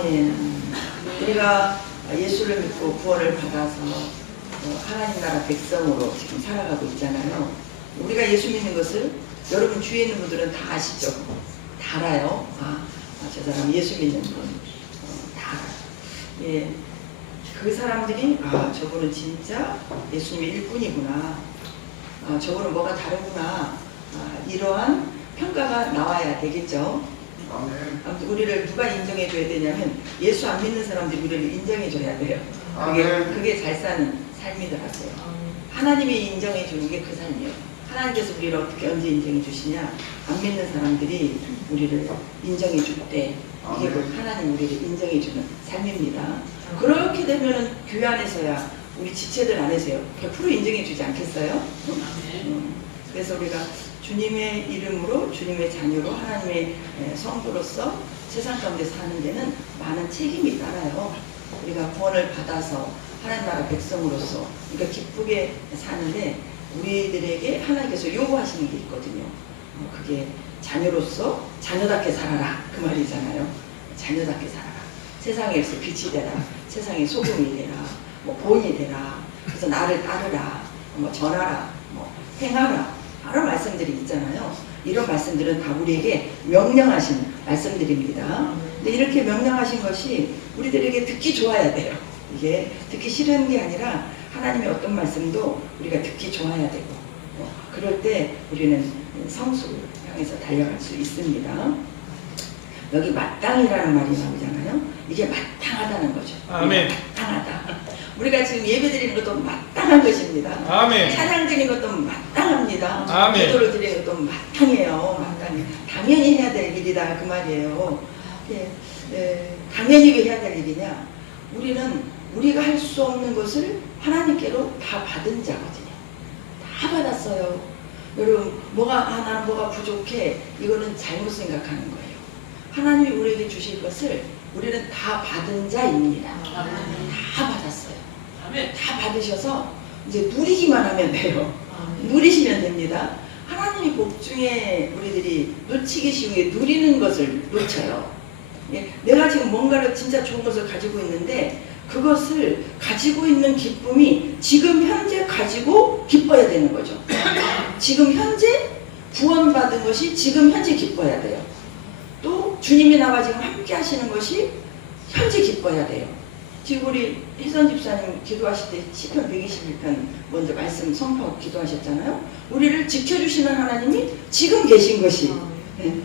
아멘. 우리가 예수를 믿고 구원을 받아서 하나님 나라 백성으로 지금 살아가고 있잖아요. 우리가 예수 믿는 것을 여러분 주위에 있는 분들은 다 아시죠? 다 알아요. 저 사람 예수 믿는 분 다 알아요. 예, 그 사람들이 저분은 진짜 예수님의 일꾼이구나. 저분은 뭐가 다르구나. 이러한 평가가 나와야 되겠죠. 아무튼 우리를 누가 인정해 줘야 되냐면 예수 안 믿는 사람들이 우리를 인정해 줘야 돼요. 그게 잘 사는 삶이더라고요. 하나님이 인정해 주는 게 그 삶이에요. 하나님께서 우리를 어떻게 언제 인정해 주시냐? 안 믿는 사람들이 우리를 인정해 줄 때 이게 곧 하나님 우리를 인정해 주는 삶입니다. 그렇게 되면은 교회 안에서야 우리 지체들 안에서요 100% 인정해 주지 않겠어요? 그래서 우리가 주님의 이름으로 주님의 자녀로 하나님의 성도로서 세상 가운데 사는 데는 많은 책임이 따라요. 우리가 구원을 받아서 하나님 나라 백성으로서 우리가 기쁘게 사는데 우리들에게 하나님께서 요구하시는 게 있거든요. 그게 자녀로서 자녀답게 살아라 그 말이잖아요. 자녀답게 살아라. 세상에서 빛이 되라. 세상의 소금이 되라. 본이 되라. 그래서 나를 따르라. 전하라. 행하라. 여러 말씀들이 있잖아요. 이런 말씀들은 다 우리에게 명령하신 말씀들입니다. 근데 이렇게 명령하신 것이 우리들에게 듣기 좋아야 돼요. 이게 듣기 싫은 게 아니라 하나님의 어떤 말씀도 우리가 듣기 좋아야 되고 그럴 때 우리는 성수를 향해서 달려갈 수 있습니다. 여기 마땅이라는 말이 나오잖아요. 이게 마땅하다는 거죠. 아멘. 마땅하다. 우리가 지금 예배 드리는 것도 마땅한 것입니다. 아멘. 찬양 드리는 것도 마땅합니다. 아멘. 기도를 드리는 것도 마땅해요. 마땅해. 당연히 해야 될 일이다 그 말이에요. 당연히 왜 해야 될 일이냐? 우리가 할 수 없는 것을 하나님께로 다 받은 자거든요. 다 받았어요. 여러분 나는 뭐가 부족해. 이거는 잘못 생각하는 거예요. 하나님이 우리에게 주실 것을 우리는 다 받은 자입니다. 다 받았어요. 다 받으셔서 이제 누리기만 하면 돼요. 누리시면 됩니다. 하나님이 복 중에 우리들이 놓치기 쉬운 게 누리는 것을 놓쳐요. 내가 지금 뭔가를 진짜 좋은 것을 가지고 있는데 그것을 가지고 있는 기쁨이 지금 현재 가지고 기뻐야 되는 거죠. 지금 현재 구원받은 것이 지금 현재 기뻐야 돼요. 또 주님이 나와 지금 함께 하시는 것이 현재 기뻐야 돼요. 지금 우리 혜선 집사님 기도하실 때 시편 121편 먼저 말씀 선포하고 기도하셨잖아요. 우리를 지켜주시는 하나님이 지금 계신 것이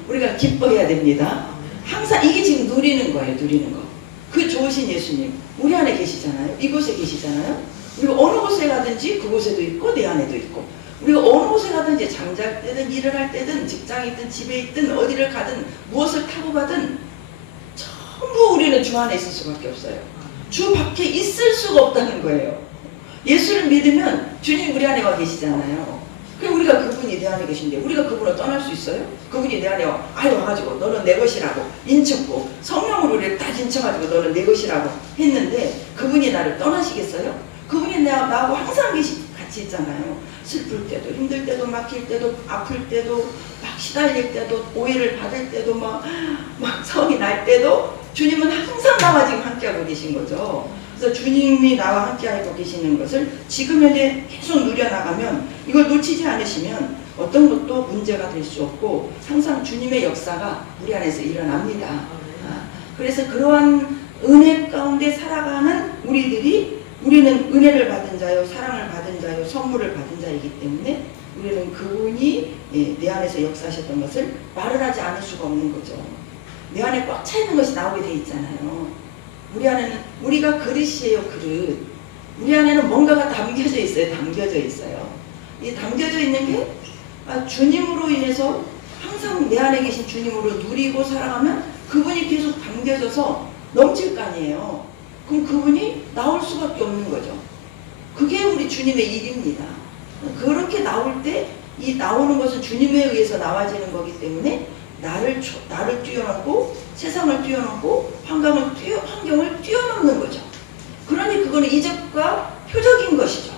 우리가 기뻐해야 됩니다. 항상 이게 지금 누리는 거예요. 누리는 거. 그 좋으신 예수님 우리 안에 계시잖아요. 이곳에 계시잖아요. 우리가 어느 곳에 가든지 그곳에도 있고 내 안에도 있고 우리가 어느 곳에 가든지 잠잘 때든 일을 할 때든 직장에 있든 집에 있든 어디를 가든 무엇을 타고 가든 전부 우리는 주 안에 있을 수밖에 없어요. 주 밖에 있을 수가 없다는 거예요. 예수를 믿으면 주님 우리 안에 와 계시잖아요. 그럼 우리가 그분이 내 안에 계신데 우리가 그분을 떠날 수 있어요? 그분이 내 안에 와가지고 너는 내 것이라고 인쳤고 성령으로 우리를 딱 인쳐가지고 너는 내 것이라고 했는데 그분이 나를 떠나시겠어요? 그분이 나하고 항상 같이 있잖아요. 슬플 때도 힘들 때도 막힐 때도 아플 때도 막 시달릴 때도 오해를 받을 때도 막 성이 날 때도 주님은 항상 나와 지금 함께하고 계신 거죠. 그래서 주님이 나와 함께하고 계시는 것을 지금 현재 계속 누려나가면 이걸 놓치지 않으시면 어떤 것도 문제가 될 수 없고 항상 주님의 역사가 우리 안에서 일어납니다. 그래서 그러한 은혜 가운데 살아가는 우리는 은혜를 받은 자요, 사랑을 받은 자요, 선물을 받은 자이기 때문에 우리는 그분이 내 안에서 역사하셨던 것을 말을 하지 않을 수가 없는 거죠. 내 안에 꽉 차 있는 것이 나오게 돼 있잖아요. 우리 안에는 우리가 그릇이에요, 그릇. 우리 안에는 뭔가가 담겨져 있어요. 담겨져 있어요. 이 담겨져 있는 게 주님으로 인해서 항상 내 안에 계신 주님으로 누리고 살아가면 그분이 계속 담겨져서 넘칠 거 아니에요. 그럼 그분이 나올 수밖에 없는 거죠. 그게 우리 주님의 일입니다. 그렇게 나올 때 이 나오는 것은 주님에 의해서 나와지는 거기 때문에 나를 뛰어넘고 세상을 뛰어넘고 환경을 뛰어넘는 거죠. 그러니 그거는 이적과 표적인 것이죠.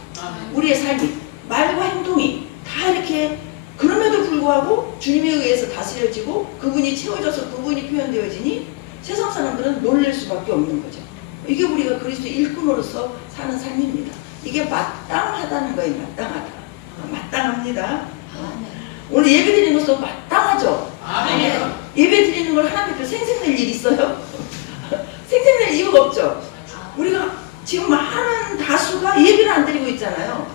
우리의 삶이 말과 행동이 다 이렇게 그럼에도 불구하고 주님에 의해서 다스려지고 그분이 채워져서 그분이 표현되어지니 세상 사람들은 놀랄 수밖에 없는 거죠. 이게 우리가 그리스도 일꾼으로서 사는 삶입니다. 이게 마땅하다는 거예요. 마땅하다. 마땅합니다. 오늘 예배 드리는 것도 마땅하죠. 예배 드리는 걸 하나님 앞에 생색낼 일 있어요? 생색낼 이유가 없죠. 우리가 지금 많은 다수가 예배를 안 드리고 있잖아요.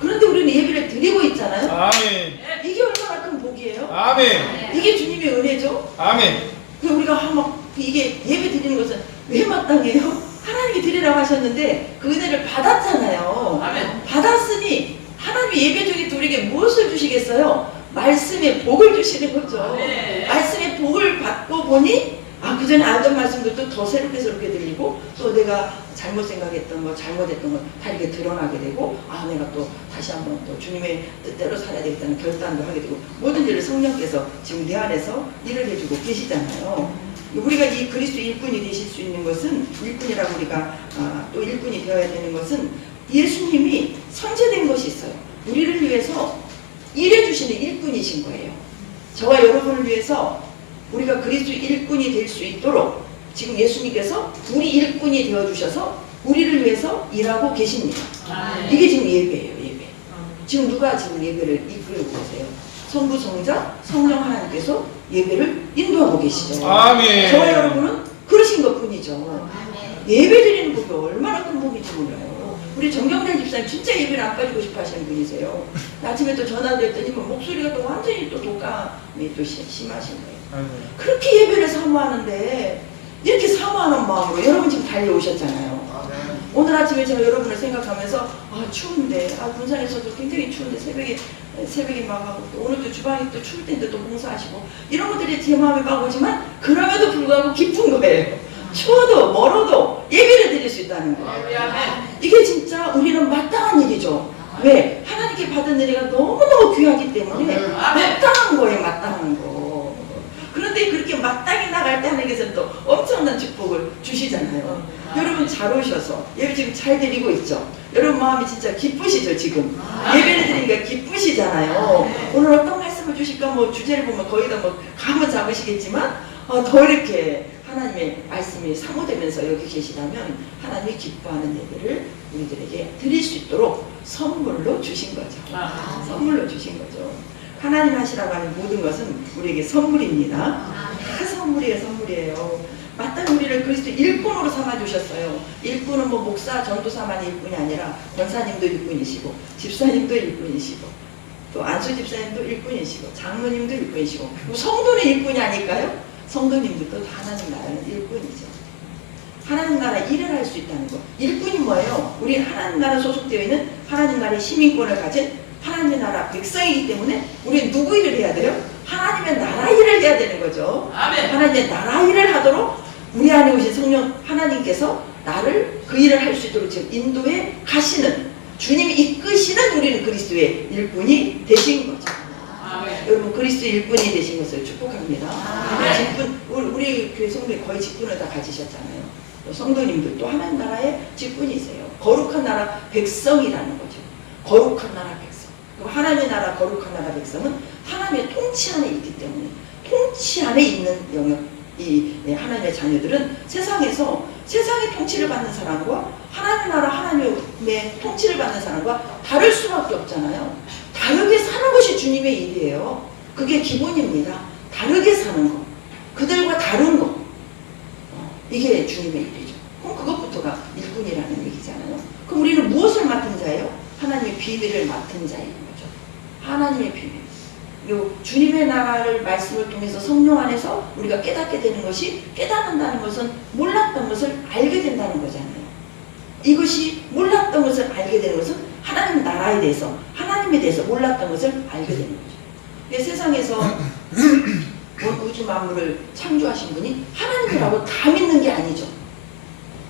그런데 우리는 예배를 드리고 있잖아요. 아멘. 이게 얼마나 큰 복이에요? 아멘. 이게 주님의 은혜죠. 아멘. 그 우리가 막 이게 예배 드리는 것은 왜 마땅해요? 하나님께 드리라고 하셨는데 그 은혜를 받았잖아요. 아멘. 받았으니 하나님이 예배 중에 우리에게 무엇을 주시겠어요? 말씀의 복을 주시는 거죠. 아멘. 말씀의 복을 받고 보니 그 전에 알던 말씀들도 더 새롭게 들리고 또 내가 잘못 생각했던 거, 잘못했던 거 다 이렇게 드러나게 되고 내가 또 다시 한번 또 주님의 뜻대로 살아야 되겠다는 결단도 하게 되고 모든 일을 성령께서 지금 내 안에서 일을 해주고 계시잖아요. 우리가 이 그리스도 일꾼이 되실 수 있는 것은 일꾼이라고 우리가 또 일꾼이 되어야 되는 것은 예수님이 선제된 것이 있어요. 우리를 위해서 일해주시는 일꾼이신 거예요. 저와 여러분을 위해서 우리가 그리스도 일꾼이 될 수 있도록 지금 예수님께서 우리 일꾼이 되어주셔서 우리를 위해서 일하고 계십니다. 이게 지금 예배예요. 예배. 지금 누가 지금 예배를 이끌고 계세요? 성부, 성자, 성령 하나님께서 예배를 인도하고 계시죠. 아멘. 저와 여러분은 그러신 것뿐이죠. 예배 드리는 법이 얼마나 큰 복인지 몰라요. 우리 정경래 집사님 진짜 예배를 안 빠지고 싶어 하시는 분이세요. 아침에 또 전화드렸더니 목소리가 또 완전히 또 독감이 또 심하신 거예요. 그렇게 예배를 사모하는데 이렇게 사모하는 마음으로 여러분 지금 달려오셨잖아요. 오늘 아침에 제가 여러분을 생각하면서 추운데 군산에서도 굉장히 추운데 새벽에 막 하고 또 오늘 또 주방이 또 추울 텐데 또 봉사하시고 이런 것들이 제 마음에 막 오지만 그럼에도 불구하고 기쁜 거예요. 추워도 멀어도 예배를 드릴 수 있다는 거예요. 이게 진짜 우리는 마땅한 일이죠. 왜? 하나님께 받은 은혜가 너무너무 귀하기 때문에 마땅한 거예요. 마땅한 거. 그런데 그렇게 마땅히 나갈 때 하나님께서는 또 엄청난 축복을 주시잖아요. 여러분 잘 오셔서 예배 지금 잘 드리고 있죠. 여러분 마음이 진짜 기쁘시죠 지금. 예배를 드리니까 기쁘시잖아요. 오늘 어떤 말씀을 주실까 뭐 주제를 보면 거의 다 뭐 감은 잡으시겠지만 더 이렇게 하나님의 말씀이 사모되면서 여기 계시다면 하나님이 기뻐하는 예배를 우리들에게 드릴 수 있도록 선물로 주신 거죠. 선물로 주신 거죠. 하나님 하시라고 하는 모든 것은 우리에게 선물입니다. 다 선물이에요. 선물이에요. 마땅히 우리를 그리스도 일꾼으로 삼아주셨어요. 일꾼은 뭐 목사, 전도사만 일꾼이 아니라 권사님도 일꾼이시고 집사님도 일꾼이시고 또 안수 집사님도 일꾼이시고 장로님도 일꾼이시고 성도는 일꾼이 아닐까요? 성도님들도 다 하나님 나라는 일꾼이죠. 하나님 나라 일을 할 수 있다는 거. 일꾼이 뭐예요? 우리 하나님 나라 소속되어 있는 하나님 나라의 시민권을 가진 하나님의 나라 백성이기 때문에 우리는 누구 일을 해야 돼요? 하나님의 나라 일을 해야 되는 거죠. 아멘. 하나님의 나라 일을 하도록 우리 안에 오신 성령 하나님께서 나를 그 일을 할 수 있도록 지금 인도해 가시는 주님이 이끄시는 우리는 그리스도의 일꾼이 되신 거죠. 아멘. 여러분 그리스도의 일꾼이 되신 것을 축복합니다. 우리 교회 성도에 거의 직분을 다 가지셨잖아요. 성도님들도 하나님 나라의 직분이세요. 거룩한 나라 백성이라는 거죠. 거룩한 나라 백성. 하나님의 나라 거룩한 나라 백성은 하나님의 통치 안에 있기 때문에 통치 안에 있는 영역 이 하나님의 자녀들은 세상에서 세상의 통치를 받는 사람과 하나님의 나라 하나님의 통치를 받는 사람과 다를 수밖에 없잖아요. 다르게 사는 것이 주님의 일이에요. 그게 기본입니다. 다르게 사는 것, 그들과 다른 것, 이게 주님의 일이죠. 그럼 그것부터가 일꾼이라는 얘기잖아요. 그럼 우리는 무엇을 맡은 자예요? 하나님의 비밀을 맡은 자인 거죠. 하나님의 비밀. 요 주님의 나라를 말씀을 통해서 성령 안에서 우리가 깨닫게 되는 것이, 깨닫는다는 것은 몰랐던 것을 알게 된다는 거잖아요. 이것이 몰랐던 것을 알게 되는 것은 하나님 나라에 대해서, 하나님에 대해서 몰랐던 것을 알게 되는 거죠. 세상에서 온 우주 만물을 창조하신 분이 하나님이라고 다 믿는 게 아니죠.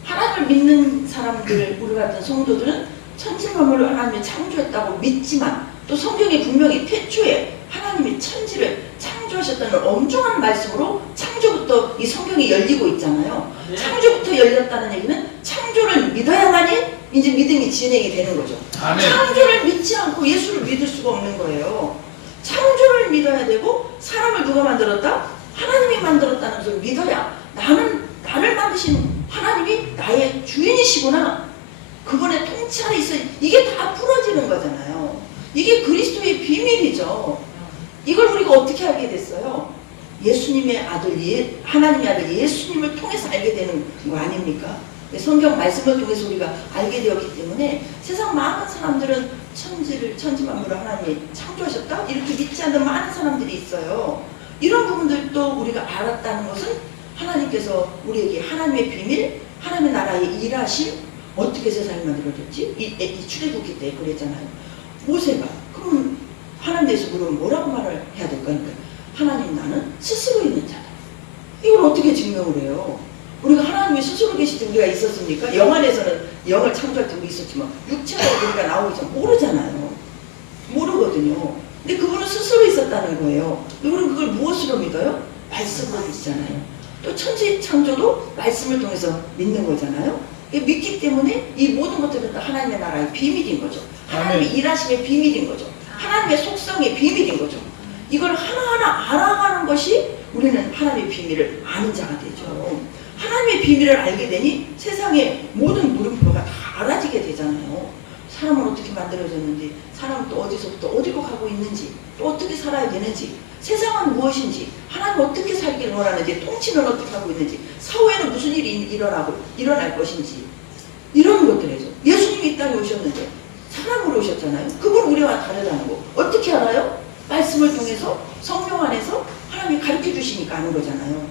하나님을 믿는 사람들, 우리 같은 성도들은 천지 만물을 하나님이 창조했다고 믿지만 또 성경에 분명히 태초에 하나님이 천지를 창조하셨다는 엄청난 말씀으로 창조부터 이 성경이 열리고 있잖아요. 네. 창조부터 열렸다는 얘기는 창조를 믿어야만이 이제 믿음이 진행이 되는 거죠. 아멘. 창조를 믿지 않고 예수를 믿을 수가 없는 거예요. 창조를 믿어야 되고, 사람을 누가 만들었다? 하나님이 만들었다는 것을 믿어야 나를 만드신 하나님이 나의 주인이시구나. 그분의 통찰이 있어. 이게 다 풀어지는 거잖아요. 이게 그리스도의 비밀이죠. 이걸 우리가 어떻게 알게 됐어요? 예수님의 아들, 하나님의 아들 예수님을 통해서 알게 되는 거 아닙니까? 성경 말씀을 통해서 우리가 알게 되었기 때문에 세상 많은 사람들은 천지만물을 하나님이 창조하셨다? 이렇게 믿지 않는 많은 사람들이 있어요. 이런 부분들도 우리가 알았다는 것은 하나님께서 우리에게 하나님의 비밀, 하나님의 나라의 일하심, 어떻게 세상이 만들어졌지? 이 출애굽기 때 그랬잖아요. 모세가 그럼 하나님 대해서 물으면 뭐라고 말을 해야 될까? 그러니까 하나님 나는 스스로 있는 자다. 이걸 어떻게 증명을 해요? 우리가 하나님이 스스로 계시지 우리가 있었습니까? 영 안에서는 영을 창조할 때 우리 있었지만 육체가 우리가 나오기 전 모르잖아요. 모르거든요. 근데 그분은 스스로 있었다는 거예요. 우리는 그걸 무엇으로 믿어요? 말씀으로 믿잖아요. 또 천지 창조도 말씀을 통해서 믿는 거잖아요. 믿기 때문에 이 모든 것들은 다 하나님의 나라의 비밀인 거죠. 하나님의 일하심의 비밀인 거죠. 하나님의 속성의 비밀인 거죠. 이걸 하나하나 알아가는 것이 우리는 하나님의 비밀을 아는 자가 되죠. 하나님의 비밀을 알게 되니 세상의 모든 물음표가 다 알아지게 되잖아요. 사람은 어떻게 만들어졌는지, 사람은 또 어디서부터 어디로 가고 있는지, 또 어떻게 살아야 되는지, 세상은 무엇인지, 하나님 어떻게 살기를 원하는지, 통치는 어떻게 하고 있는지, 사후에는 무슨 일이 일어날 것인지, 이런 것들이죠. 예수님이 이 땅에 오셨는데 사람으로 오셨잖아요. 그분 우리와 다르다는 거 어떻게 알아요? 말씀을 통해서 성령 안에서 하나님이 가르쳐 주시니까 아는 거잖아요.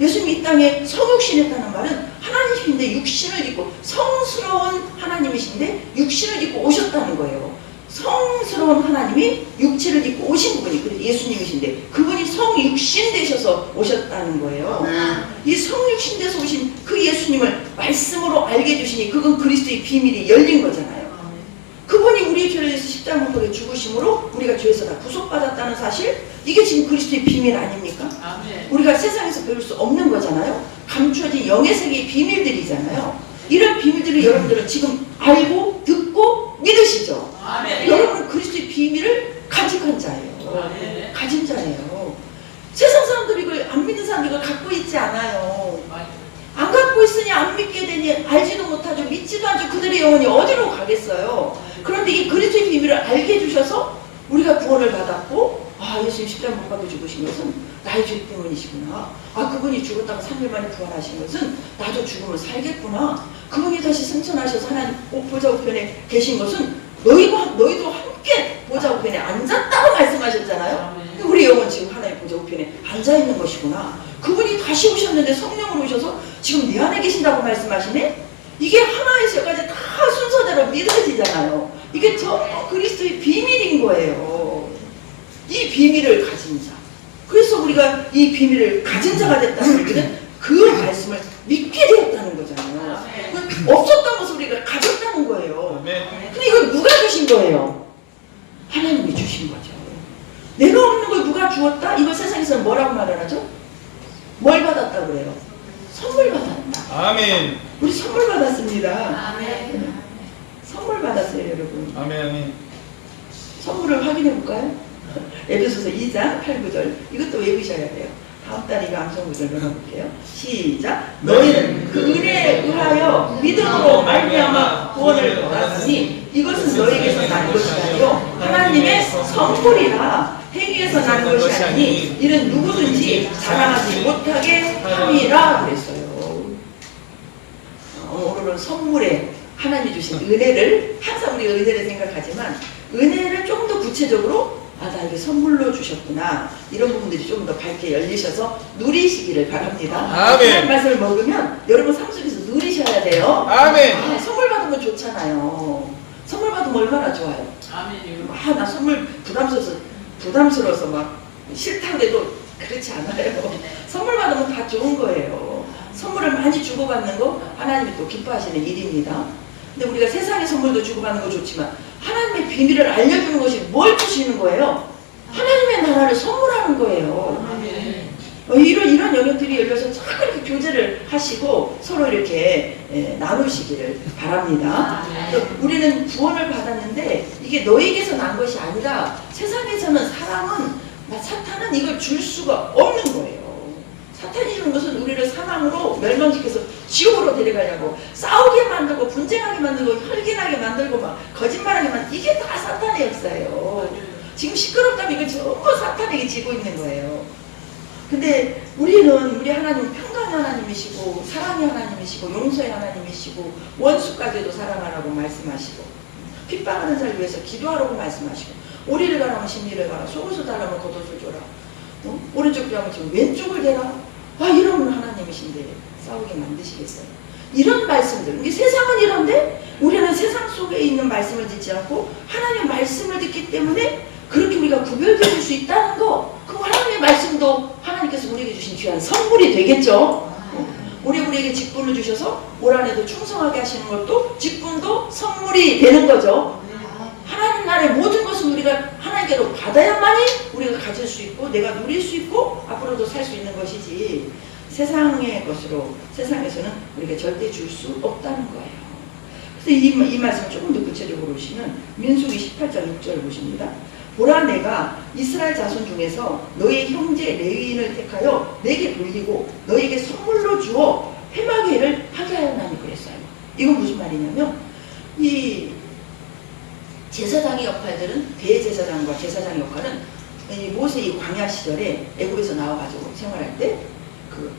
예수님이 이 땅에 성육신했다는 말은 하나님이신데 육신을 입고 성스러운 하나님이신데 육신을 입고 오셨다는 거예요. 성스러운 하나님이 육체를 입고 오신 분이 그래서 예수님이신데 그분이 성육신 되셔서 오셨다는 거예요. 이 성육신 돼서 오신 그 예수님을 말씀으로 알게 해주시니 그건 그리스도의 비밀이 열린 거잖아요. 그분이 우리의 죄를 위해서 십자가 못 박혀 죽으심으로 우리가 죄에서 다 구속받았다는 사실, 이게 지금 그리스도의 비밀 아닙니까? 아멘. 우리가 세상에서 배울 수 없는 거잖아요. 감추어진 영의 세계의 비밀들이잖아요. 이런 비밀들을 여러분들은 지금 알고 듣고 믿으시죠? 아멘. 여러분은 그리스도의 비밀을 가진 자예요. 아멘. 가진 자예요. 세상 사람들이 이걸 안 믿는 사람들이 이걸 갖고 있지 않아요. 안 갖고 있으니 안 믿게 되니 알지도 못하죠. 믿지도 않죠. 그들의 영혼이 어디로 가겠어요. 그런데 이 그리스도의 비밀을 알게 해주셔서 우리가 구원을 받았고, 아, 예수님 십자가 못 박혀 죽으신 것은 나의 죄 때문이시구나. 아, 그분이 죽었다가 3일 만에 부활하신 것은 나도 죽으면 살겠구나. 그분이 다시 승천하셔서 하나님 보좌 우편에 계신 것은 너희도 함께 보좌 우편에 앉았다고 말씀하셨잖아요. 우리 영혼 지금 하나님 보좌 우편에 앉아있는 것이구나. 그분이 다시 오셨는데 성령으로 오셔서 지금 내 안에 계신다고 말씀하시네? 이게 하나에서까지 다 순서대로 믿어지잖아요. 이게 전부 그리스도의 비밀인 거예요. 이 비밀을 가진 자. 그래서 우리가 이 비밀을 가진 자가 됐다는 얘기는 그 말씀을 믿게 되었다는 거잖아요. 없었던 것을 우리가 가졌다는 거예요. 근데 이걸 누가 주신 거예요? 하나님이 주신 거죠. 내가 없는 걸 누가 주었다? 이걸 세상에서는 뭐라고 말을 하죠? 뭘 받았다고 그래요? 선물 받았다. 아멘. 우리 선물 받았습니다. 아멘. 선물 받았어요, 여러분. 아멘, 아멘. 선물을 확인해 볼까요? 에베소서 2장 8, 9절. 이것도 외우셔야 돼요. 다음 달에 이거 암송 구절 넣어볼게요. 시작. 너희는 그 은혜에 의하여 믿음으로 말미암아 구원을 받았으니 이것은 너희에게서 난 것이 아니요 하나님의 선물이라. 행위에서 난 것이 아니니 이는 누구든지 자랑하지 못하게 함이라 그랬어요. 오늘은 선물에 하나님이 주신 은혜를, 항상 우리가 은혜를 생각하지만 은혜를 좀 더 구체적으로 나에게 선물로 주셨구나, 이런 부분들이 좀 더 밝게 열리셔서 누리시기를 바랍니다. 하나님 말씀을 먹으면 여러분 삶 속에서 누리셔야 돼요. 아멘. 선물 받으면 좋잖아요. 선물 받으면 얼마나 좋아요. 아멘. 나 선물 부담스러워서 막 싫다고 해도 그렇지 않아요. 선물 받으면 다 좋은 거예요. 선물을 많이 주고받는 거 하나님이 또 기뻐하시는 일입니다. 근데 우리가 세상의 선물도 주고받는 거 좋지만 하나님의 비밀을 알려주는 것이 뭘 주시는 거예요? 하나님의 나라를 선물하는 거예요. 이런 영역들이 열려서 자꾸 이렇게 교제를 하시고 서로 이렇게 나누시기를 바랍니다. 우리는 구원을 받았는데 이게 너에게서 난 것이 아니라 세상에서는 사탄은 이걸 줄 수가 없는 거예요. 사탄이 주는 것은 우리를 사망으로 멸망시켜서 지옥으로 데려가려고 싸우게 만들고 분쟁하게 만들고 혈기나게 만들고 막 거짓말하게 만들고 이게 다 사탄의 역사예요. 지금 시끄럽다면 이거 전부 사탄에게 지고 있는 거예요. 근데 우리 하나님은 평강의 하나님이시고 사랑의 하나님이시고 용서의 하나님이시고 원수까지도 사랑하라고 말씀하시고 핍박하는 자를 위해서 기도하라고 말씀하시고 오리를 가라면 심리를 가라 속옷을 달라면 겉옷을 줘라 오른쪽 뼈하면 지금 왼쪽을 대라 이런 하나님이신데 싸우게 만드시겠어요? 이런 말씀들 우리 세상은 이런데 우리는 세상 속에 있는 말씀을 듣지 않고 하나님의 말씀을 듣기 때문에 그렇게 우리가 구별될 수 있다는 거 그럼 하나님의 말씀도 하나님께서 우리에게 주신 귀한 선물이 되겠죠. 우리에게 직분을 주셔서 올 한해도 충성하게 하시는 것도 직분도 선물이 되는 거죠. 하나님 나라의 모든 것을 우리가 하나님께로 받아야만이 우리가 가질 수 있고 내가 누릴 수 있고 앞으로도 살 수 있는 것이지 세상의 것으로 세상에서는 우리가 절대 줄 수 없다는 거예요. 그래서 이 말씀을 조금 더 구체적으로 보시면 민수기 18장 6절 보십니다. 보라 내가 이스라엘 자손 중에서 너의 형제 레위인을 택하여 내게 돌리고 너에게 선물로 주어 회막의 일을 하게 하였나니 그랬어요. 이건 무슨 말이냐면 이 제사장의 역할들은 대제사장과 제사장의 역할은 이 모세 이 광야 시절에 애굽에서 나와가지고 생활할 때 그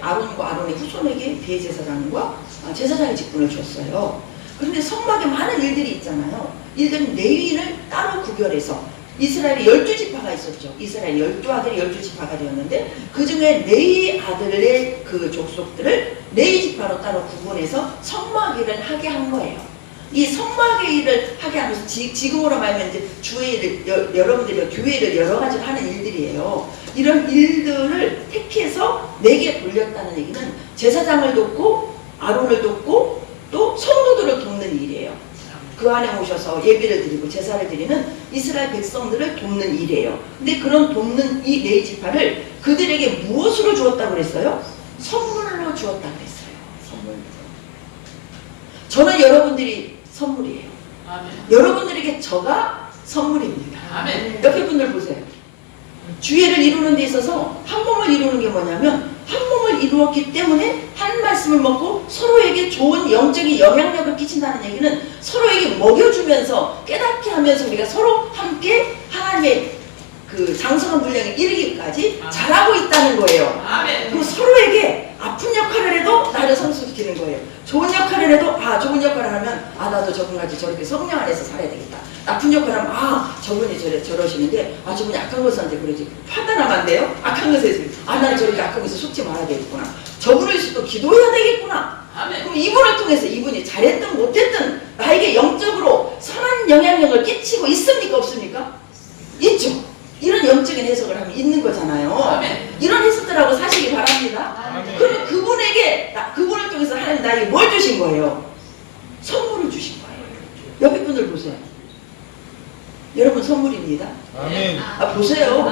아론과 아론의 후손에게 대제사장과 제사장의 직분을 줬어요. 그런데 성막에 많은 일들이 있잖아요. 일들은 레위인을 따로 구별해서 이스라엘에 12지파가 있었죠. 이스라엘 12아들이 12지파가 되었는데 그 중에 레위 아들의 그 족속들을 레위지파로 따로 구분해서 성막 일을 하게 한 거예요. 이 성막의 일을 하게 하면서 지금으로 말하면 이제 주의 일을 여러분들이 교회 일을 여러 가지로 하는 일들이에요. 이런 일들을 택해서 내게 돌렸다는 얘기는 제사장을 돕고 아론을 돕고 또 성도들을 돕는 일이에요. 그 안에 오셔서 예배를 드리고 제사를 드리는 이스라엘 백성들을 돕는 일이에요. 근데 그런 돕는 이 레위지파를 그들에게 무엇으로 주었다고 그랬어요? 선물로 주었다고 그랬어요. 선물로. 저는 여러분들이 선물이에요. 아멘. 여러분들에게 저가 선물입니다. 아멘. 옆에 분들 보세요. 주의를 이루는 데 있어서 한 몸을 이루는 게 뭐냐면 한 몸을 이루었기 때문에 한 말씀을 먹고 서로에게 좋은 영적인 영향력을 끼친다는 얘기는 서로에게 먹여주면서 깨닫게 하면서 우리가 서로 함께 하나님의 그 장성한 분량에 이르기까지 아멘. 잘하고 있다는 거예요. 아멘. 그럼 서로에게 아픈 역할을 해도 나를 성숙시키는 거예요. 좋은 역할을 해도 좋은 역할을 하면 나도 저분같이 저렇게 성령 안에서 살아야 되겠다. 나쁜 역할을 하면 저분이 저러시는데 저분이 악한 것을 한테 그러지 판단하면 안 돼요? 악한 것에 나는 저렇게 악한 것에 속지 말아야 되겠구나. 저분을 위해서 또 기도해야 되겠구나. 아멘. 그럼 이분을 통해서 이분이 잘했든 못했든 나에게 영적으로 선한 영향력을 끼치고 있습니까 없습니까? 있죠. 이런 영적인 해석을 하면 있는 거잖아요. 아멘. 이런 해석들하고 사시기 바랍니다. 그러면 그분을 통해서 하나님 나에게 뭘 주신 거예요? 선물을 주신 거예요. 옆에 분들 보세요. 여러분 선물입니다. 아멘. 보세요.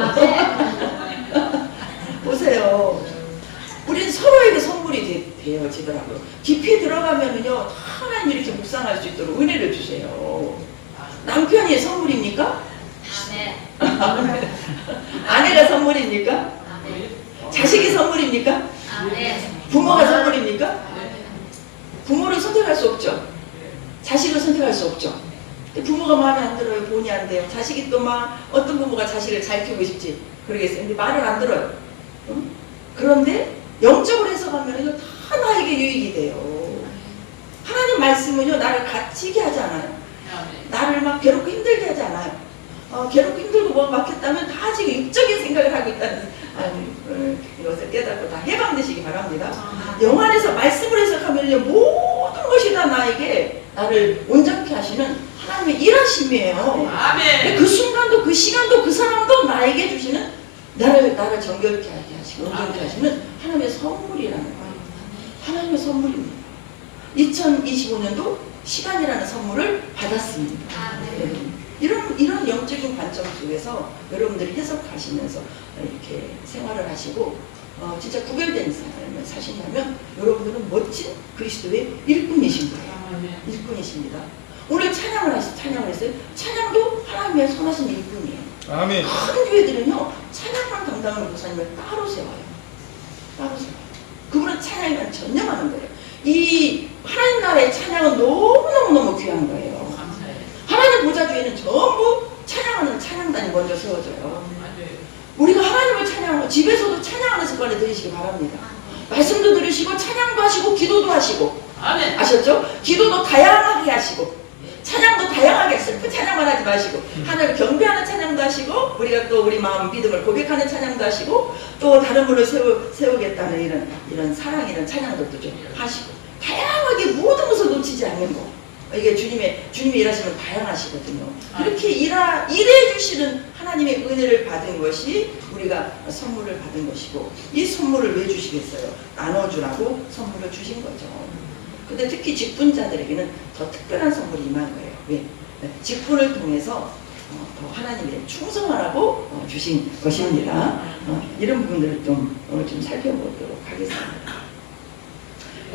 보세요. 우리는 서로에게 선물이 되어지더라고요. 깊이 들어가면은요, 하나님 이렇게 묵상할 수 있도록 은혜를 주세요. 남편이 선물입니까? 아멘. 아내가 선물입니까? 아멘. 자식이 선물입니까? 아멘. 부모가 선물입니까? 부모를 선택할 수 없죠. 자식을 선택할 수 없죠. 부모가 마음에 안 들어요. 본이 안 돼요. 자식이 또 어떤 부모가 자식을 잘 키우고 싶지 그러겠어요. 근데 말을 안 들어요. 응? 그런데 영적으로 해석하면 이거 다 나에게 유익이 돼요. 하나님 말씀은요 나를 갇히게 하지 않아요. 나를 막 괴롭고 힘들게 하지 않아요. 괴롭고 힘들고 뭐가 막혔다면 다 지금 육적인 생각을 하고 있다는 이것을 깨닫고 다 해방되시기 바랍니다. 영 안에서 말씀을 해석하면요 모든 것이 다 나를 온전케 하시는 하나님의 일하심이에요. 아멘. 그 순간도 그 시간도 그 사람도 나에게 주시는 나를 정결케 하게 하시고 온전케 하시는 하나님의 선물이라는 거예요. 하나님의 선물입니다. 2025년도 시간이라는 선물을 받았습니다. 아멘. 이런 영적인 관점 속에서 여러분들이 해석하시면서 이렇게 생활을 하시고 진짜 구별된 삶을 사신다면 여러분들은 멋진 그리스도의 일꾼이신 거예요. 일꾼이십니다. 오늘 찬양을 했어요. 찬양도 하나님의 선하신 일꾼이에요. 아멘. 큰 교회들은요 찬양만 담당하는 목사님을 따로 세워요. 따로 세워요. 그분은 찬양에만 전념하는 거예요. 이 하나님 나라의 찬양은 너무너무 귀한 거예요. 하나님 보좌 뒤에는 전부 찬양하는 찬양단이 먼저 세워져요. 우리가 하나님을 찬양하고 집에서도 찬양하는 습관을 들이시기 바랍니다. 말씀도 들으시고 찬양도 하시고 기도도 하시고. 아멘. 아셨죠? 기도도 다양하게 하시고 찬양도 다양하게 슬픈 찬양만 하지 마시고 하나님을 경배하는 찬양도 하시고 우리가 또 우리 마음 믿음을 고백하는 찬양도 하시고 또 다른 분을 세우겠다는 이런 사랑이라는 찬양들도 좀 하시고 다양하게 모든 것을 놓치지 않는 거. 이게 주님이 일하시면 다양하시거든요. 그렇게 일해 주시는 하나님의 은혜를 받은 것이 우리가 선물을 받은 것이고 이 선물을 왜 주시겠어요? 나눠주라고 선물을 주신 거죠. 근데 특히 직분자들에게는 더 특별한 선물이 임한 거예요. 왜? 직분을 통해서 더 하나님의 충성하라고 주신 것입니다. 이런 부분들을 좀 살펴보도록 하겠습니다.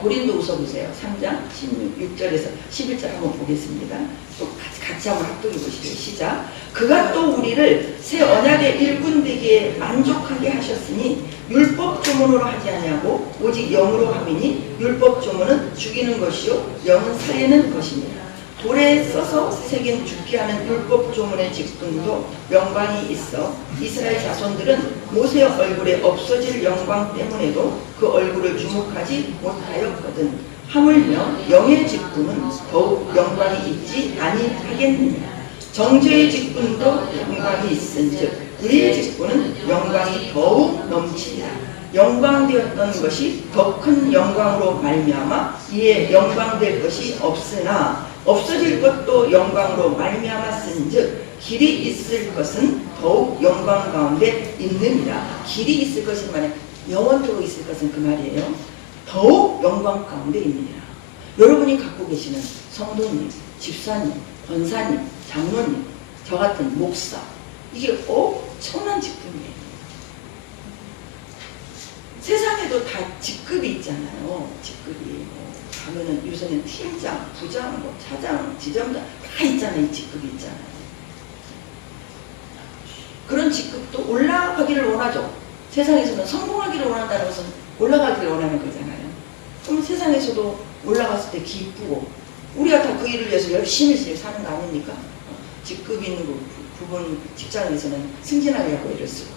고린도후서 보세요. 3장 16절에서 11절 한번 보겠습니다. 또 같이 한번 합독해 보시죠. 시작. 그가 또 우리를 새 언약의 일꾼 되기에 만족하게 하셨으니 율법 조문으로 하지 아니하고 오직 영으로 함이니 율법 조문은 죽이는 것이요 영은 살리는 것입니다. 돌에 써서 새긴 죽게 하는 율법 조문의 직분도 영광이 있어 이스라엘 자손들은 모세의 얼굴에 없어질 영광 때문에도 그 얼굴을 주목하지 못하였거든. 하물며 영의 직분은 더욱 영광이 있지 아니하겠느냐. 정죄의 직분도 영광이 있은즉 우리의 직분은 영광이 더욱 넘치리라. 영광되었던 것이 더 큰 영광으로 말미암아 이에 영광될 것이 없으나 없어질 것도 영광으로 말미암았은즉 길이 있을 것은 더욱 영광 가운데 있느니라. 길이 있을 것은 말이야 영원토록 있을 것은 그 말이에요. 더욱 영광 가운데 있느니라. 여러분이 갖고 계시는 성도님, 집사님, 권사님, 장로님, 저 같은 목사 이게 엄청난 직분이에요. 세상에도 다 직급이 있잖아요. 직급이 가면은 요새는 팀장, 부장, 차장, 지점장 다 있잖아요. 이 직급이 있잖아요. 그런 직급도 올라가기를 원하죠. 세상에서는 성공하기를 원한다는 것은 올라가기를 원하는 거잖아요. 그럼 세상에서도 올라갔을 때 기쁘고 우리가 다 그 일을 위해서 열심히 사는 거 아닙니까? 직급 있는 부분 직장에서는 승진하려고 애를 쓰고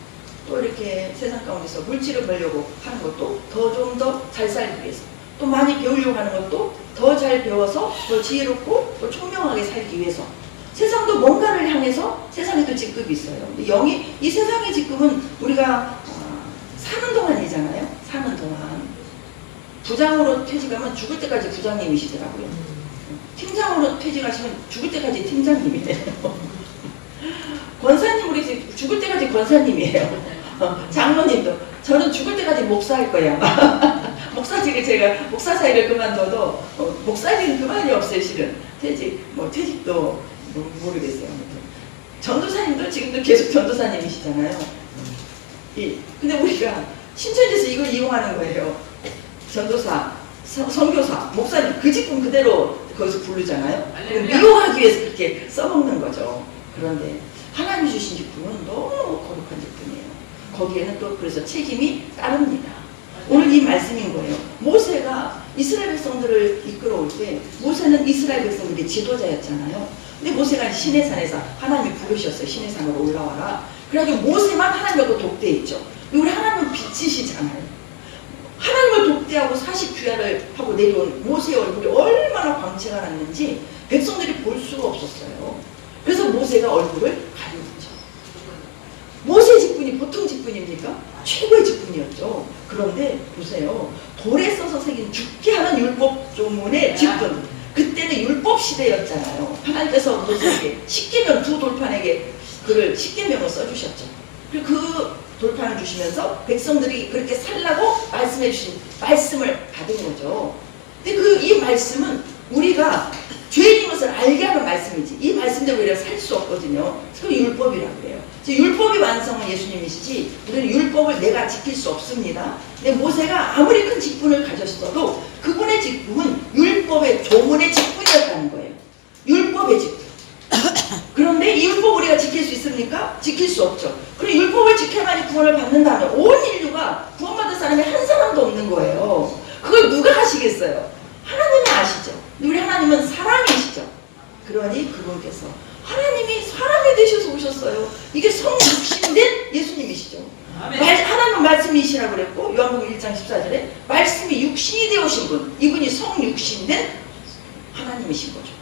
또 이렇게 세상 가운데서 물질을 벌려고 하는 것도 좀 더 잘 살기 위해서 또 많이 배우려고 하는 것도 더 잘 배워서 더 지혜롭고 더 총명하게 살기 위해서 세상도 뭔가를 향해서 세상에도 직급이 있어요. 근데 이 세상의 직급은 우리가 사는 동안이잖아요. 사는 동안 부장으로 퇴직하면 죽을 때까지 부장님이시더라고요. 팀장으로 퇴직하시면 죽을 때까지 팀장님이에요. 권사님 우리 죽을 때까지 권사님이에요. 장로님도 저는 죽을 때까지 목사할 거야. 목사직을 제가 목사 사이를 그만둬도 목사직은 그만이 없어요. 실은 퇴직도 모르겠어요. 전도사님도 지금도 계속 전도사님이시잖아요. 근데 우리가 신천지에서 이걸 이용하는 거예요. 전도사, 선교사, 목사님 그 직분 그대로 거기서 부르잖아요. 미용하기 위해서 그렇게 써먹는 거죠. 그런데 하나님이 주신 직분은 너무 거룩한 직분이에요. 거기에는 또 그래서 책임이 따릅니다. 오늘 이 말씀인 거예요. 모세가 이스라엘 백성들을 이끌어올 때 모세는 이스라엘 백성들의 지도자였잖아요. 근데 모세가 시내산에서 하나님이 부르셨어요. 시내산으로 올라와라. 그래가지고 모세만 하나님하고 독대했죠. 우리 하나님은 빛이시잖아요. 하나님을 독대하고 40주야를 하고 내려온 모세의 얼굴이 얼마나 광채가 났는지 백성들이 볼 수가 없었어요. 그래서 모세가 얼굴을 가렸죠. 모세의 직분이 보통 직분입니까? 최고의 직분이었죠. 그런데 보세요. 돌에 써서 새긴 죽게 하는 율법 조문의 직분. 그때는 율법 시대였잖아요. 하나님께서 모세에게 십계명 두 돌판에게 그를 십계명을 써주셨죠. 그리고 그 돌판을 주시면서 백성들이 그렇게 살라고 말씀해 주신 말씀을 받은 거죠. 근데 이 말씀은 우리가 죄인인 것을 알게 하는 말씀이지 이 말씀대로 우리가 살 수 없거든요. 그게 율법이라고 해요. 율법이 완성은 예수님이시지 우리는 율법을 내가 지킬 수 없습니다. 근데 모세가 아무리 큰 직분을 가졌어도 그분의 직분은 율법의 조문의 직분이었다는 거예요. 율법의 직분. 그런데 이 율법 우리가 지킬 수 있습니까? 지켜줍니까? 지킬 수 없죠. 그리고 율법을 지켜야만이 구원을 받는다면 온 인류가 구원받을 사람이 한 사람도 없는 거예요. 그걸 누가 하시겠어요? 하나님이 아시죠. 우리 하나님은 사랑이시죠. 그러니 그분께서 하나님이 사람이 되셔서 오셨어요. 이게 성육신된 예수님이시죠. 하나님은 말씀이시라고 그랬고 요한복음 1장 14절에 말씀이 육신이 되어 오신 분, 이분이 성육신된 하나님이신 거죠.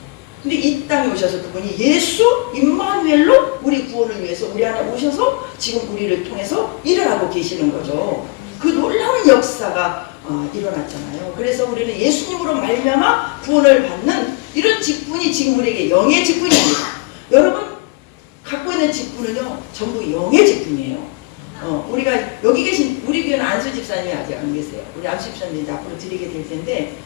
근데 이 땅에 오셔서 그분이 예수 임마누엘로 우리 구원을 위해서 우리 안에 오셔서 지금 우리를 통해서 일을 하고 계시는 거죠. 그 놀라운 역사가 일어났잖아요. 그래서 우리는 예수님으로 말미암아 구원을 받는 이런 직분이 지금 우리에게 영의 직분입니다. 여러분 갖고 있는 직분은요 전부 영의 직분이에요. 우리가 여기 계신 우리 교회는 안수 집사님이 아직 안 계세요. 우리 안수 집사님 이제 앞으로 드리게 될 텐데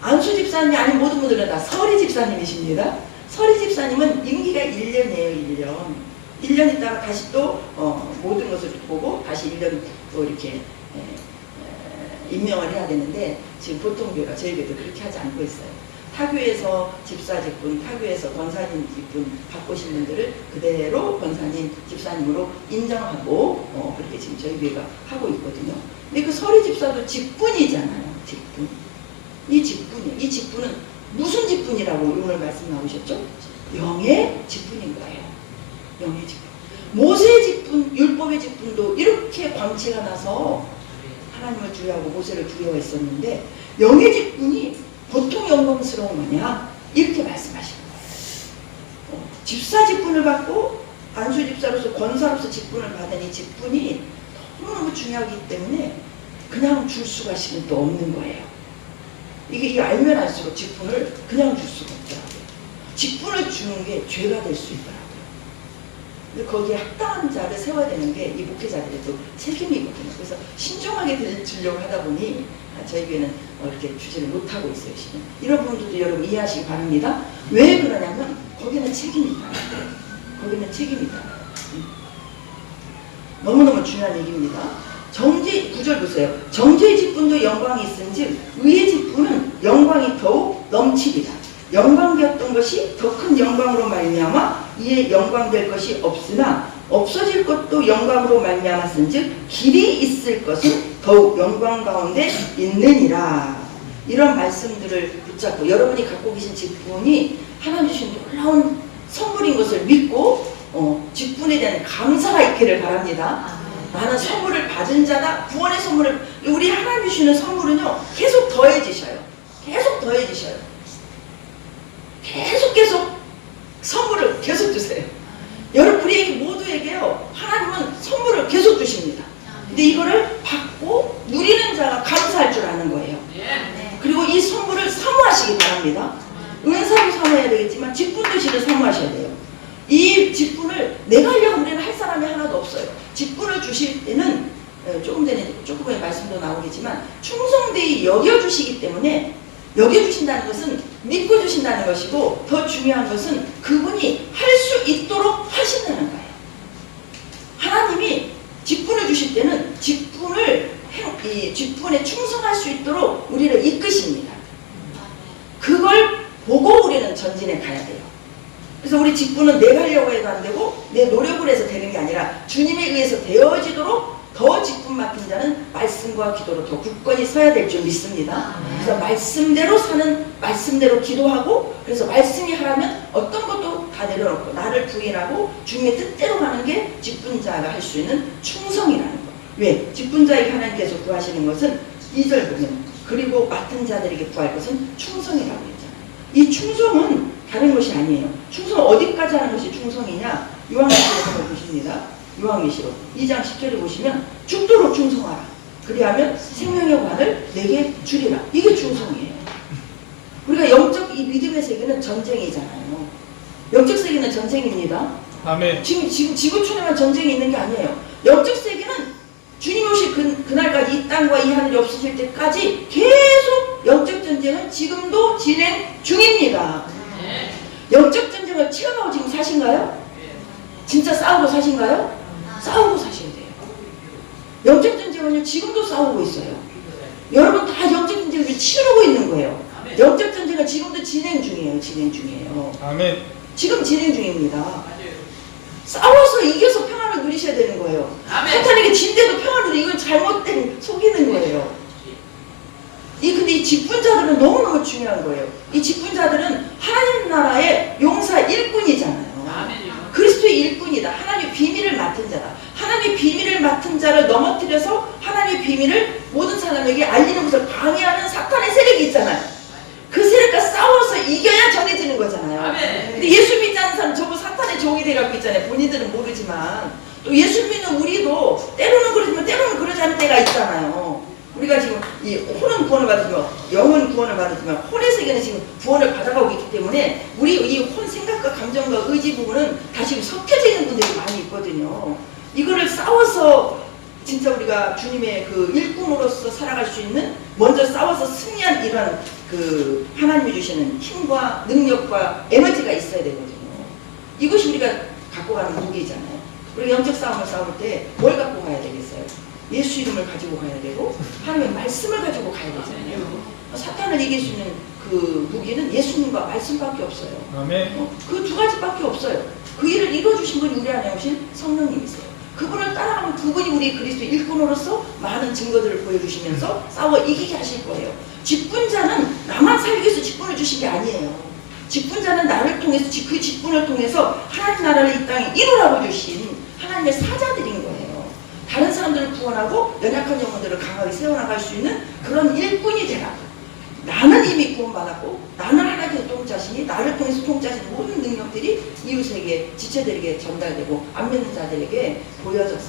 안수 집사님이 아닌 모든 분들은 다 서리 집사님이십니다. 서리 집사님은 임기가 1년이에요. 1년 있다가 다시 또 모든 것을 보고 다시 1년 또 이렇게 임명을 해야 되는데 지금 보통 교회가 저희 교회도 그렇게 하지 않고 있어요. 타교에서 집사 직분, 타교에서 권사님 직분 바꾸신 분들을 그대로 권사님, 집사님으로 인정하고 그렇게 지금 저희 교회가 하고 있거든요. 근데 그 서리 집사도 직분이잖아요. 직분. 이 직분이에요. 이 직분은 무슨 직분이라고 오늘 말씀 나오셨죠? 영의 직분인 거예요. 영의 직분. 모세의 직분, 율법의 직분도 이렇게 광채가 나서 하나님을 두려워하고 모세를 두려워했었는데 영의 직분이 보통 영광스러운 거냐? 이렇게 말씀하시는 거예요. 집사 직분을 받고 안수 집사로서 권사로서 직분을 받은 이 직분이 너무너무 중요하기 때문에 그냥 줄 수가 지금 또 없는 거예요. 이게 알면 알수록 직분을 그냥 줄 수가 없더라고요. 직분을 주는 게 죄가 될 수 있더라고요. 근데 거기에 합당한 자를 세워야 되는 게 이 목회자들의 또 책임이거든요. 그래서 신중하게 주려고 하다 보니 저희 교회는 이렇게 주지를 못하고 있어요. 지금. 이런 부분들도 여러분 이해하시기 바랍니다. 왜 그러냐면 거기는 책임이 있다. 거기는 책임이 있다. 너무너무 중요한 얘기입니다. 정죄 9절 보세요. 정죄의 직분도 영광이 있은즉 의의 직분은 영광이 더욱 넘치리라. 영광되었던 것이 더 큰 영광으로 말미암아 이에 영광될 것이 없으나 없어질 것도 영광으로 말미암았은즉 길이 있을 것은 더욱 영광 가운데 있느니라. 이런 말씀들을 붙잡고 여러분이 갖고 계신 직분이 하나님 주신 놀라운 선물인 것을 믿고 직분에 대한 감사가 있기를 바랍니다. 나는 선물을 받은 자다. 구원의 선물을 우리 하나님 주시는 선물은요 계속 더해지셔요. 계속 더해지셔요. 계속 선물을 계속 주세요. 여러분 우리에게 모두에게요 하나님은 선물을 계속 주십니다. 근데 이거를 받고 누리는 자가 감사할 줄 아는 거예요. 그리고 이 선물을 사모하시기 바랍니다. 은사도 사모해야 되겠지만 직분도 실은 사모하셔야 돼요. 이 직분을 내가 하려고 우리는 할 사람이 하나도 없어요. 직분을 주실 때는 조금 전에 조금의 말씀도 나오겠지만 충성되이 여겨주시기 때문에 여겨주신다는 것은 믿고 주신다는 것이고 더 중요한 것은 그분이 할 수 있도록 하신다는 거예요. 하나님이 직분을 주실 때는 이 직분에 충성할 수 있도록 우리를 이끄십니다. 그걸 보고 우리는 전진해 가야 돼요. 그래서 우리 직분은 내가 하려고 해도 안 되고 내 노력을 해서 되는 게 아니라 주님에 의해서 되어지도록 더 직분 맡긴 자는 말씀과 기도로 더 굳건히 서야 될 줄 믿습니다. 그래서 말씀대로 사는, 말씀대로 기도하고, 그래서 말씀이 하라면 어떤 것도 다 내려놓고 나를 부인하고 주님의 뜻대로 가는 게 직분자가 할 수 있는 충성이라는 거. 왜? 직분자에게 하나님께서 구하시는 것은 2절 보면 그리고 맡은 자들에게 구할 것은 충성이라고 했잖아요. 이 충성은 다른 것이 아니에요. 충성은 어디까지 하는 것이 충성이냐? 요한계시록 한번 보십니다. 요한계시록 2장 10절에 보시면 죽도록 충성하라. 그리하면 생명의 관을 내게 주리라. 이게 충성이에요. 우리가 영적 이 믿음의 세계는 전쟁이잖아요. 영적 세계는 전쟁입니다. 아멘. 지금 지구촌에만 전쟁이 있는 게 아니에요. 영적 세계는 주님 오실 그날까지 이 땅과 이 하늘이 없어질 때까지 계속 영적 전쟁은 지금도 진행 중입니다. 영적 전쟁을 체험하고 지금 사신가요? 진짜 싸우고 사신가요? 싸우고 사셔야 돼요. 영적 전쟁은요 지금도 싸우고 있어요. 여러분 다 영적 전쟁을 치르고 있는 거예요. 영적 전쟁은 지금도 진행 중이에요. 진행 중이에요. 아멘. 지금 진행 중입니다. 싸워서 이겨서 평안을 누리셔야 되는 거예요. 아멘. 사탄에게 진대도 평안을 누리, 이건 잘못된 속이는 거예요. 근데 이 직분자들은 너무너무 중요한 거예요. 이 직분자들은 하나님 나라의 용사 일꾼이잖아요. 아멘이요. 그리스도의 일꾼이다. 하나님의 비밀을 맡은 자다. 하나님의 비밀을 맡은 자를 넘어뜨려서 하나님의 비밀을 모든 사람에게 알리는 것을 방해하는 사탄의 세력이 있잖아요. 그 세력과 싸워서 이겨야 정해지는 거잖아요. 아멘. 근데 예수 믿지 않는 사람 전부 사탄의 종이 돼갖고 있잖아요. 본인들은 모르지만 또 예수 믿는 우리도 때로는 그러지만 때로는 그러지 않을 때가 있잖아요. 우리가 지금 이 혼은 구원을 받으며 영은 구원을 받으며 혼의 세계는 지금 구원을 받아가고 있기 때문에 우리 이 혼 생각과 감정과 의지 부분은 다 지금 섞여져 있는 분들이 많이 있거든요. 이거를 싸워서 진짜 우리가 주님의 그 일꾼으로서 살아갈 수 있는, 먼저 싸워서 승리한 이런 그 하나님이 주시는 힘과 능력과 에너지가 있어야 되거든요. 이것이 우리가 갖고 가는 무기잖아요. 우리가 영적 싸움을 싸울 때 뭘 갖고 가야 되겠어요? 예수 이름을 가지고 가야 되고 하나님의 말씀을 가지고 가야 되잖아요. 사탄을 이길 수 있는 그 무기는 예수님과 말씀밖에 없어요. 아멘. 그 두 가지밖에 없어요. 그 일을 이루어주신 분이 우리 안에 오신 성령님이세요. 그분을 따라가면 그분이 우리 그리스도 일꾼으로서 많은 증거들을 보여주시면서 싸워 이기게 하실 거예요. 직분자는 나만 살기 위해서 직분을 주신 게 아니에요. 직분자는 나를 통해서, 그 직분을 통해서 하나님 나라를 이 땅에 이루라고 주신 하나님의 사자들인 거예요. 다른 사람들을 구원하고 연약한 영혼들을 강하게 세워나갈 수 있는 그런 일꾼이 되라. 나는 이미 구원받았고 나는 하나님의 통자신이 나를 통해서 통자신 모든 능력들이 이웃에게, 지체들에게 전달되고 안 믿는 자들에게 보여져서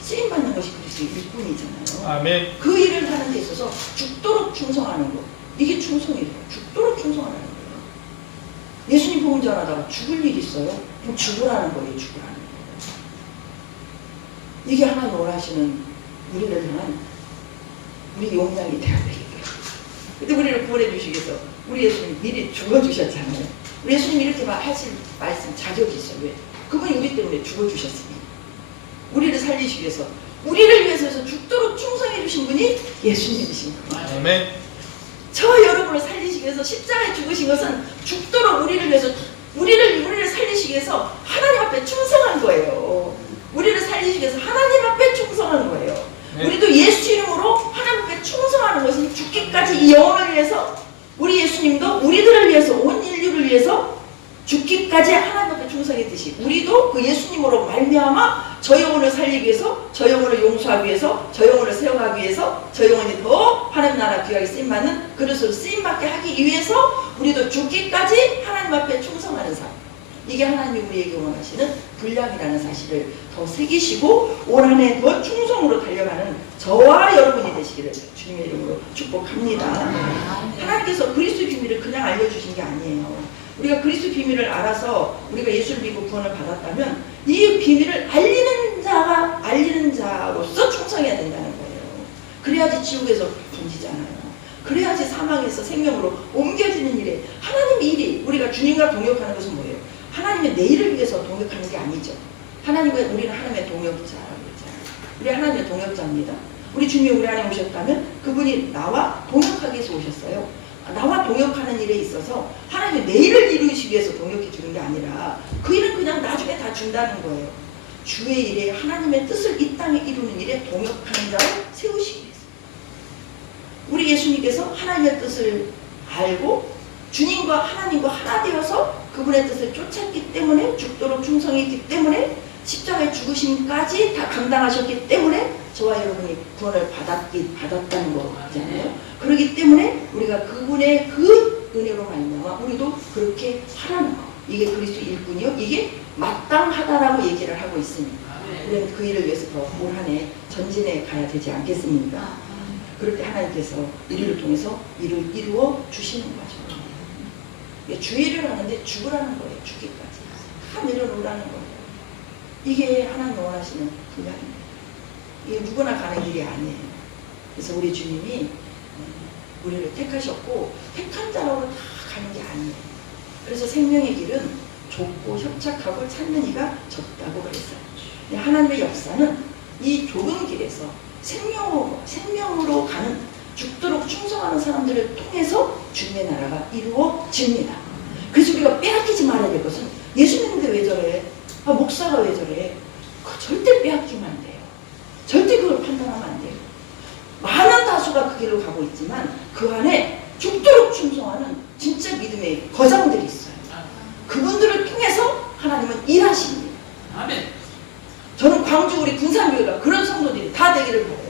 쓰임받는 것이 그리스도의 일꾼이잖아요. 아멘. 그 일을 하는 데 있어서 죽도록 충성하는 것, 이게 충성이에요. 죽도록 충성하는 거예요. 예수님 복음 전하다가 죽을 일이 있어요? 그럼 죽으라는 거예요. 죽으라는 거예요. 이게 하나님 원하시는 우리를 향한 우리 용량이 되어야 되겠다. 근데 우리를 구원해 주시기 위해서 우리 예수님 미리 죽어주셨잖아요. 우리 예수님 이렇게 하실 말씀 자격이 있어요. 왜? 그분이 우리 때문에 죽어주셨으니. 우리를 살리시기 위해서, 우리를 위해서 죽도록 충성해 주신 분이 예수님이신 거예요. 아멘. 저와 여러분을 살리시기 위해서 십자가에 죽으신 것은 죽도록 우리를 위해서, 우리를 살리시기 위해서 하나님 앞에 충성한 거예요. 우리를 살리시기 위해서 하나님 앞에 충성한 거예요. 네. 우리도 예수 이름으로 하나님 앞에 충성하는 것은 죽기까지 이 영혼을 위해서, 우리 예수님도 우리들을 위해서, 온 인류를 위해서 죽기까지 하나님 앞에 충성했듯이 우리도 그 예수님으로 말미암아 저 영혼을 살리기 위해서, 저 영혼을 용서하기 위해서, 저 영혼을 세워가기 위해서, 저 영혼이 더 하나님 나라 귀하게 쓰임받는 그릇으로 쓰임받게 하기 위해서 우리도 죽기까지 하나님 앞에 충성하는 삶, 이게 하나님이 우리에게 원하시는 분량이라는 사실을 더 새기시고 올 한 해 더 충성으로 달려가는 저와 여러분이 되시기를 주님의 이름으로 축복합니다. 하나님께서 그리스도의 비밀을 그냥 알려주신 게 아니에요. 우리가 그리스도의 비밀을 알아서 우리가 예수를 믿고 구원을 받았다면 이 비밀을 알리는 자로서 충성해야 된다는 거예요. 그래야지 지옥에서 건지잖아요. 그래야지 사망에서 생명으로 옮겨지는 일에, 하나님의 일이, 우리가 주님과 동역하는 것은 뭐예요? 하나님의 내일을 위해서 동역하는 게 아니죠. 우리는 하나님의 동역자라고 했잖아요. 우리 하나님의 동역자입니다. 우리 주님이 우리 안에 오셨다면 그분이 나와 동역하기 위해서 오셨어요. 나와 동역하는 일에 있어서 하나님의 내일을 이루시기 위해서 동역해 주는 게 아니라 그 일은 그냥 나중에 다 준다는 거예요. 주의 일에, 하나님의 뜻을 이 땅에 이루는 일에 동역하는 자를 세우시기 위해서. 우리 예수님께서 하나님의 뜻을 알고 주님과 하나님과 하나 되어서 그분의 뜻을 쫓았기 때문에, 죽도록 충성했기 때문에, 십자가의 죽으심까지 다 감당하셨기 때문에 저와 여러분이 구원을 받았다는 거잖아요. 그렇기 때문에 우리가 그분의 그 은혜로 말미암아 우리도 그렇게 하라는 거. 이게 그리스도 일꾼이요, 이게 마땅하다라고 얘기를 하고 있습니다. 우리는 그 일을 위해서 더 올 한 해 전진해 가야 되지 않겠습니까? 그럴 때 하나님께서 우리를 통해서 일을 이루어 주시는 거죠. 주의를 하는데 죽으라는 거예요. 죽기까지 다 내려놓으라는 거예요. 이게 하나님 원하시는 분량입니다. 이게 누구나 가는 길이 아니에요. 그래서 우리 주님이 우리를 택하셨고 택한 자로 다 가는 게 아니에요. 그래서 생명의 길은 좁고 협착하고 찾는 이가 적다고 그랬어요. 하나님의 역사는 이 좁은 길에서 생명으로 가는, 죽도록 충성하는 사람들을 통해서 주님의 나라가 이루어집니다. 그래서 우리가 빼앗기지 말아야 될 것은, 예수 믿는데 왜 저래? 아, 목사가 왜 저래? 절대 빼앗기면 안 돼요. 절대 그걸 판단하면 안 돼요. 많은 다수가 그 길로 가고 있지만 그 안에 죽도록 충성하는 진짜 믿음의 거장들이 있어요. 그분들을 통해서 하나님은 일하십니다. 아멘. 저는 광주 우리 군산교회가 그런 성도들이 다 되기를 바라요.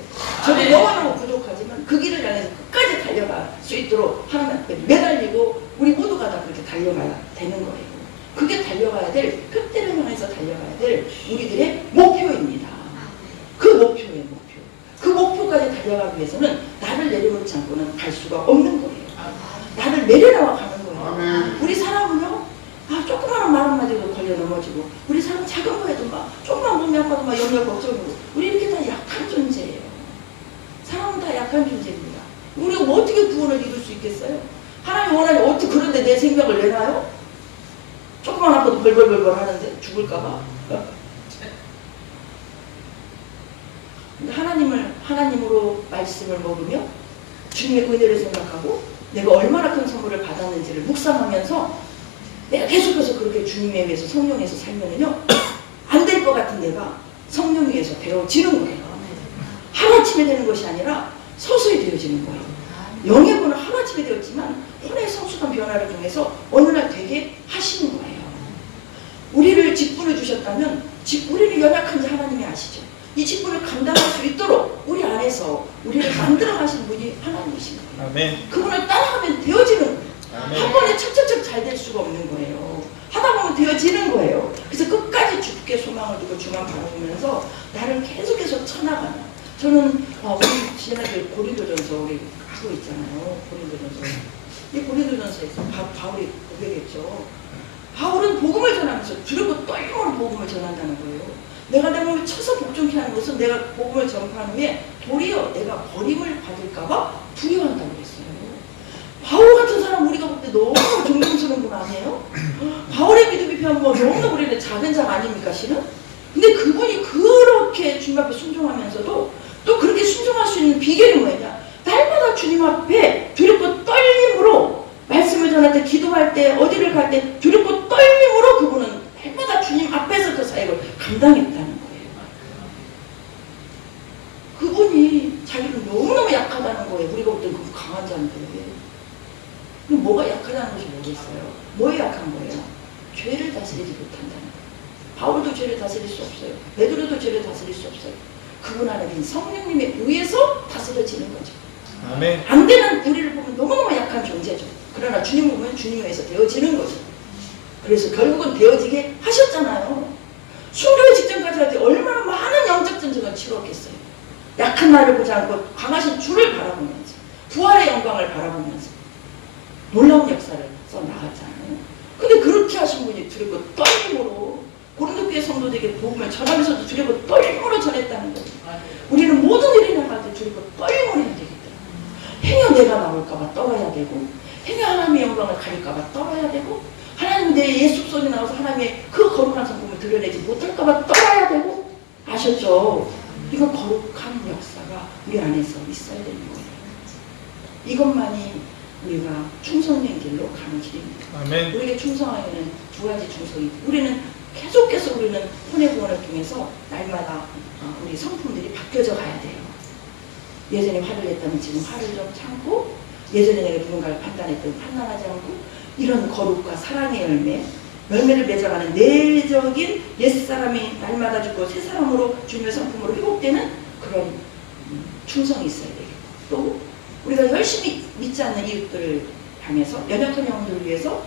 저는 너무너무 부족하지만 그 길을 향해서 끝까지 달려갈 수 있도록 하나님 앞에 매달리고 우리 모두가 다 그렇게 달려가야 되는 거예요. 그게 달려가야 될, 끝대를 향해서 달려가야 될 우리들의 목표입니다. 그 목표의 목표. 그 목표까지 달려가기 위해서는 나를 내려놓지 않고는 갈 수가 없는 거예요. 나를 내려놓아 가는 거예요. 우리 사람은요, 조그마한 말 한마디도 걸려 넘어지고, 우리 사람 작은 거에도 막, 조그만 몸이 아파도 막 염려 걱정이고, 우리 이렇게 다 약한 존재예요. 사람은 다 약한 존재입니다. 우리가 뭐 어떻게 구원을 이룰 수 있겠어요? 하나님 원하니 어떻게 그런데 내 생명을 내놔요? 조금만 아파도 벌벌벌벌 하는데 죽을까봐. 근데 하나님으로 말씀을 먹으며 주님의 은혜를 생각하고 내가 얼마나 큰 선물을 받았는지를 묵상하면서 내가 계속해서 그렇게 주님에 의해서 성령에서 살면은요, 안 될 것 같은 내가 성령에 의해서 되어지는 거예요. 하루아침에 되는 것이 아니라 서서히 되어지는 거예요. 영예고는 하루아침에 되었지만 혼의 성숙한 변화를 통해서 어느 날 되게 하시는 거예요. 우리를 직분을 주셨다면 우리는 연약한지 하나님이 아시죠. 이 직분을 감당할 수 있도록 우리 안에서 우리를 만들어 가신 분이 하나님이신 거예요. 아멘. 그분을 따라가면 되어지는 거예요. 아멘. 한 번에 척척척 잘 될 수가 없는 거예요. 하다 보면 되어지는 거예요. 그래서 끝까지 주께 소망을 두고 주만 바라보면서 나를 계속해서 쳐나가는. 저는 우리 지난주에 고린도전서 우리 하고 있잖아요. 고린도전서. 이 고린도전서에서 바울이 고백했죠. 바울은 복음을 전하면서 두렵고 떨림으로 복음을 전한다는 거예요. 내가 내 몸을 쳐서 복종케 하는 것은 내가 복음을 전파한 후에 도리어 내가 버림을 받을까봐 두려워한다고 했어요. 바울 같은 사람 우리가 볼 때 너무 존경스러운 분 아니에요? 바울의 믿음이 필요한 건 너무나 우리는 작은 자 아닙니까 실은? 근데 그분이 그렇게 주님 앞에 순종하면서도 또 그렇게 순종할 수 있는 비결이 뭐냐? 날마다 주님 앞에 두렵고 떨림으로 말씀을 전할 때, 기도할 때, 어디를 갈 때 두렵고 떨림으로 그분은 날마다 주님 앞에서 그 사역을 감당했다는 거예요. 그분이 자기는 너무너무 약하다는 거예요. 우리가 볼 때 그분 강한 자인데. 그럼 뭐가 약하다는 것이 뭐겠어요? 뭐에 약한 거예요? 죄를 다스리지 못한다는 거예요. 바울도 죄를 다스릴 수 없어요. 베드로도 죄를 다스릴 수 없어요. 그분 안에 성령님에 의해서 다스려지는 거죠. 아멘. 안 되는 우리를 보면 너무너무 약한 존재죠. 그러나 주님 보면 주님에 의해서 되어지는 거죠. 그래서 결국은 되어지게 하셨잖아요. 순교의 직전까지 할 때 얼마나 많은 영적 전쟁을 치렀겠어요. 약한 나를 보지 않고 강하신 주를 바라보면서 부활의 영광을 바라보면서 놀라운 역사를 써나갔잖아요. 근데 그렇게 하신 분이 두렵고 떨림으로 고린도교회 성도들에게 복음을 전하면서도 두렵고 떨림으로 전했다는 거예요. 우리는 모든 일이 나갈 때 두렵고 떨림으로 해야 되겠다. 행여 내가 나올까봐 떨어야 되고, 행여 하나님의 영광을 가릴까봐 떨어야 되고, 하나님 내 예수손이 나와서 하나님의 그 거룩한 성품을 드러내지 못할까봐 떨어야 되고. 아셨죠? 이건 거룩한 역사가 우리 안에서 있어야 되는 거예요. 이것만이 우리가 충성된 길로 가는 길입니다. 아멘. 우리에게 충성하기는 두 가지 충성이. 우리는 계속해서 우리는 혼의 구원을 통해서 날마다 우리 성품들이 바뀌어져 가야 돼요. 예전에 화를 냈다면 지금 화를 좀 참고, 예전에 내가 누군가를 판단했던 판단하지 않고, 이런 거룩과 사랑의 열매를 맺어가는 내적인 옛사람이 날마다 죽고 새 사람으로 주님의 성품으로 회복되는 그런 충성이 있어야 되겠고, 또 우리가 열심히 믿지 않는 이웃들을 향해서, 연약한 영혼들을 위해서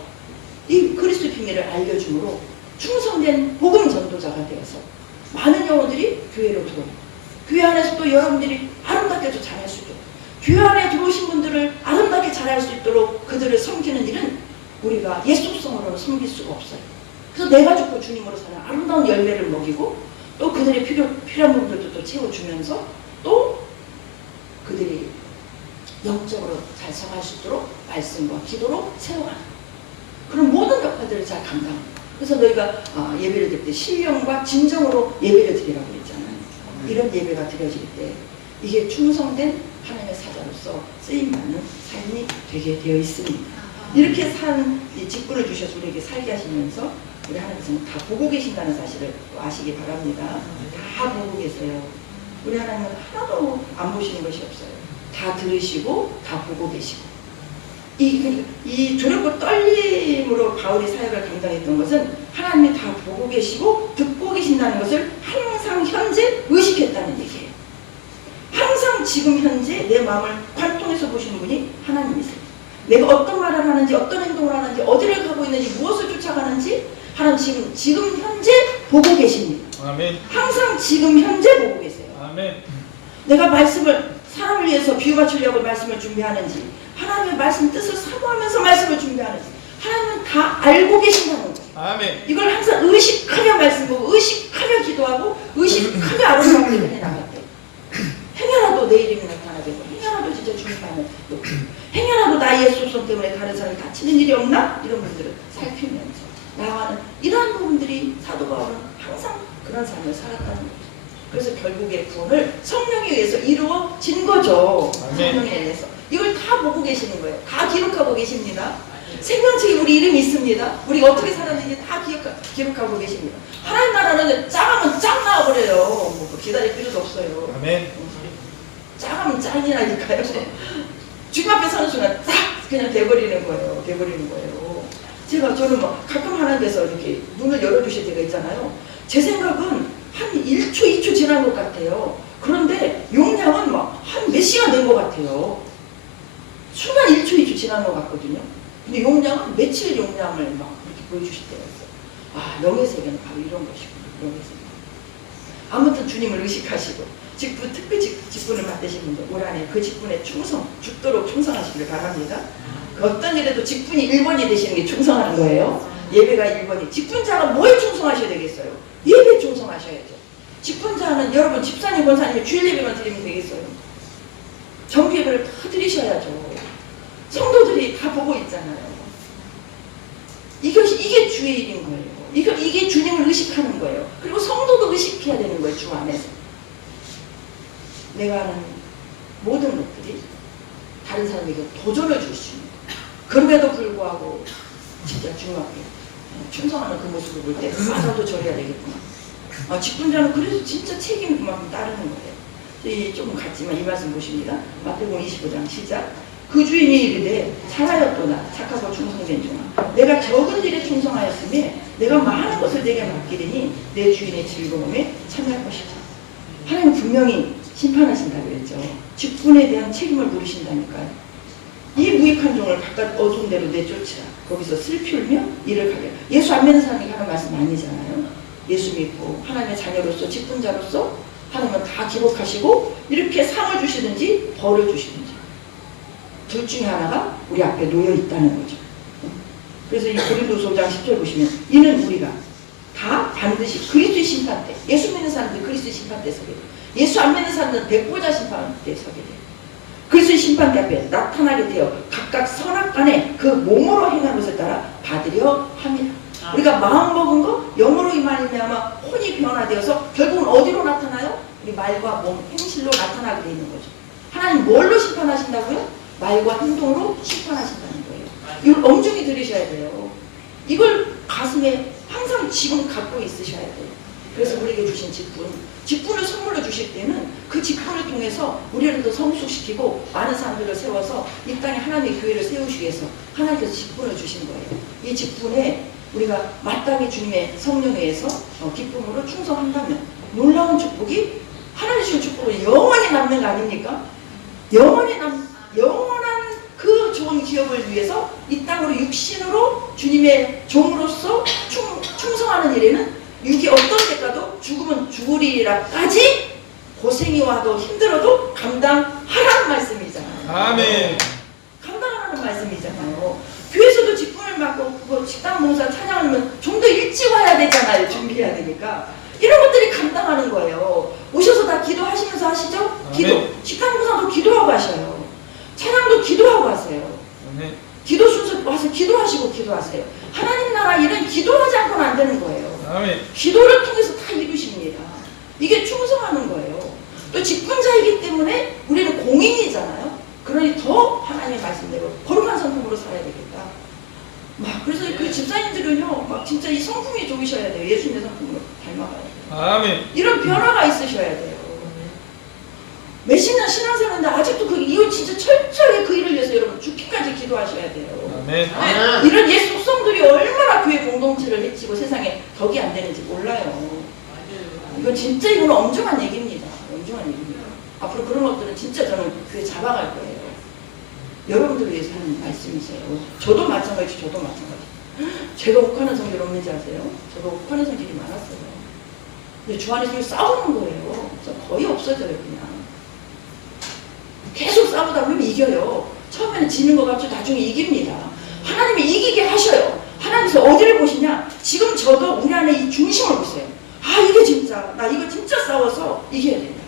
이 그리스도의 비밀을 알려줌으로 충성된 복음 전도자가 되어서 많은 영혼들이 교회로 들어오고, 교회 안에서 또 여러분들이 아름답게 또 잘할 수 있도록, 교회 안에 들어오신 분들을 아름답게 잘할 수 있도록 그들을 섬기는 일은 우리가 옛 속성으로는 섬길 수가 없어요. 그래서 내가 죽고 주님으로 사는 아름다운 열매를 먹이고, 또 그들의 필요한 부분들도 또 채워주면서, 또 그들이 영적으로 잘 성할 수 있도록 말씀과 기도로 세워가는 그런 모든 역할들을 잘 감당합니다. 그래서 너희가 예배를 드릴 때 신령과 진정으로 예배를 드리라고 했잖아요. 이런 예배가 드려질 때 이게 충성된 하나님의 사자로서 쓰임받는 삶이 되게 되어 있습니다. 이렇게 산 이 직분을 주셔서 우리에게 살게 하시면서 우리 하나님께서는 다 보고 계신다는 사실을 아시기 바랍니다. 다 보고 계세요. 우리 하나님은 하나도 안 보시는 것이 없어요. 다 들으시고 다 보고 계시고. 이 두렵고 떨림으로 바울이 사역을 감당했던 것은 하나님이 다 보고 계시고 듣고 계신다는 것을 항상 현재 의식했다는 얘기예요. 항상 지금 현재 내 마음을 관통해서 보시는 분이 하나님이세요. 내가 어떤 말을 하는지, 어떤 행동을 하는지, 어디를 가고 있는지, 무엇을 쫓아가는지 하나님 지금 현재 보고 계십니다. 아멘. 항상 지금 현재 보고 계세요. 아멘. 내가 말씀을 사람을 위해서 비유 맞추려고 말씀을 준비하는지, 하나님의 말씀 뜻을 사모하면서 말씀을 준비하는지 하나님은 다 알고 계신다는 거예요. 아멘. 이걸 항상 의식하며 말씀하고 의식하며 기도하고 의식하며 아름다운 일을 해나갔대요. 행여라도 내 이름이 나타나겠고, 행여라도 진짜 주님하면, 행여라도 나의 소송 때문에 다른 사람이 다치는 일이 없나? 이런 분들을 살피면서 나와는 이러한 부분들이 사도 바울은 항상 그런 삶을 살았다는 거죠. 그래서 결국에 구원을 성령에 의해서 이루어진 거죠. 성령에 의해서. 이걸 다 보고 계시는 거예요. 다 기록하고 계십니다. 생명책에 우리 이름이 있습니다. 우리가 어떻게 살았는지 다 기록하고 계십니다. 하나님 나라는 짱하면 짱 나와버려요. 뭐 기다릴 필요도 없어요. 아멘. 짱하면 짱이라니까요. 주님 앞에 서는 순간 딱 그냥 돼버리는 거예요. 돼버리는 거예요. 저는 막 가끔 하나님께서 이렇게 문을 열어주실 때가 있잖아요. 제 생각은 한 1초, 2초 지난 것 같아요. 그런데 용량은 막 한 몇 시간 된 것 같아요. 순간 1초, 2초 지난 것 같거든요. 근데 용량은 며칠 용량을 막 이렇게 보여주실 때가 있어요. 아, 영의 세계는 바로 이런 것이구나. 영의 세계. 아무튼 주님을 의식하시고 직분, 특별 직분을 맡으신 분들 올 한해 그 직분에 죽도록 충성하시기를 바랍니다. 그 어떤 일에도 직분이 1번이 되시는 게 충성하는 거예요. 예배가 1번이. 직분자가 뭐에 충성하셔야 되겠어요? 예배에 충성하셔야죠. 직분자는 여러분 집사님, 권사님이 주일 예배만 드리면 되겠어요? 정기 예배를 다 드리셔야죠. 성도들이 다 보고 있잖아요. 이게 주의 일인 거예요. 이게 주님을 의식하는 거예요. 그리고 성도도 의식해야 되는 거예요. 주 안에서. 내가 하는 모든 것들이 다른 사람에게 도전을 줄 수 있는 거예요. 그럼에도 불구하고 진짜 주님 앞에 충성하는 그 모습을 볼 때 나도 저래야 되겠구나. 직분자는 그래서 진짜 책임 그만큼 따르는 거예요. 조금 같지만 이 말씀 보십니다. 마태복음 25장 시작. 그 주인이 이르되 잘하였도다 착하고 충성된 종아, 내가 적은 일에 충성하였으며 내가 많은 것을 내게 맡기리니 내 주인의 즐거움에 참여할 것이다. 하나님 분명히 심판하신다고 그랬죠. 직분에 대한 책임을 물으신다니까요. 이 무익한 종을 바깥 어두운 데로 내쫓으라. 거기서 슬피 울며 이를 가게. 예수 안 믿는 사람이 하는 말씀 아니잖아요. 예수 믿고 하나님의 자녀로서 직분자로서 하나님은 다 기록하시고 이렇게 상을 주시든지 벌을 주시든지 둘 중에 하나가 우리 앞에 놓여 있다는 거죠. 그래서 이 고린도서 5장 10절 보시면 이는 우리가 다 반드시 그리스도의 심판 때, 예수 믿는 사람들 그리스도의 심판 때 서게 돼요. 예수 안 믿는 사람들은 백보자 심판 때 서게 돼요. 그리스도의 심판 때 앞에 나타나게 되어 각각 선악간에 그 몸으로 행한 것을 따라 받으려 합니다. 우리가 마음 먹은 거 영으로 말미암아 혼이 변화되어서 결국은 어디로 나타나요? 우리 말과 몸, 행실로 나타나게 되는 거죠. 하나님 뭘로 심판하신다고요? 말과 행동으로 심판하신다는 거예요. 이걸 엄중히 들으셔야 돼요. 이걸 가슴에 항상 지금 갖고 있으셔야 돼요. 그래서 우리에게 주신 직분을 선물로 주실 때는 그 직분을 통해서 우리를 더 성숙시키고 많은 사람들을 세워서 이 땅에 하나님의 교회를 세우시기 위해서 하나님께서 직분을 주신 거예요. 이 직분에 우리가 마땅히 주님의 성령에 의해서 기쁨으로 충성한다면 놀라운 축복이 하나님 주신 축복으로 영원히 남는 거 아닙니까? 영원한 그 좋은 기업을 위해서 이 땅으로 육신으로 주님의 종으로서 충성하는 일에는 육이 어떤 때까도 죽으면 죽으리라까지 고생이 와도 힘들어도 감당하라는 말씀이잖아요. 아멘. 감당하라는 말씀이잖아요. 교회에서도 직분을 맡고 식당 봉사 찬양하면 좀 더 일찍 와야 되잖아요. 준비해야 되니까. 이런 것들이 감당하는 거예요. 오셔서 다 기도하시면서 하시죠? 기도. 식당 봉사도 기도하고 하셔요. 찬양도 기도하고 하세요. 아멘. 기도 순서 와서 기도하시고 기도하세요. 하나님 나라 일은 기도하지 않고는 안 되는 거예요. 아멘. 기도를 통해서 다 이루십니다. 이게 충성하는 거예요. 또 직분자이기 때문에 우리는 공인이잖아요. 그러니 더 하나님의 말씀대로 거룩한 성품으로 살아야 되겠다. 막 그래서 그 집사님들은요, 막 진짜 이 성품이 좋으셔야 돼요. 예수님의 성품으로 닮아가야 돼요. 아멘. 이런 변화가 있으셔야 돼요. 몇십 년 신앙생활인데 아직도 이거 진짜 철저하게 그 일을 위해서 여러분 죽기까지 기도하셔야 돼요. 아멘. 이런 옛 속성들이 얼마나 교회 공동체를 해치고 세상에 덕이 안 되는지 몰라요. 이건 진짜 이건 엄중한 얘기입니다. 엄중한 얘기입니다. 앞으로 그런 것들은 진짜 저는 교회 잡아갈 거예요. 여러분들을 위해서 하는 말씀이세요. 저도 마찬가지, 저도 마찬가지. 제가 욱하는 성질 없는지 아세요? 저도 욱하는 성질이 많았어요. 근데 주 안에서 싸우는 거예요. 거의 없어져요, 그냥. 계속 싸우다 보면 이겨요. 처음에는 지는 것 같죠. 나중에 이깁니다. 하나님이 이기게 하셔요. 하나님께서 어디를 보시냐? 지금 저도 우리 안에 이 중심을 보세요. 아, 이게 진짜 나 이거 진짜 싸워서 이겨야 된다.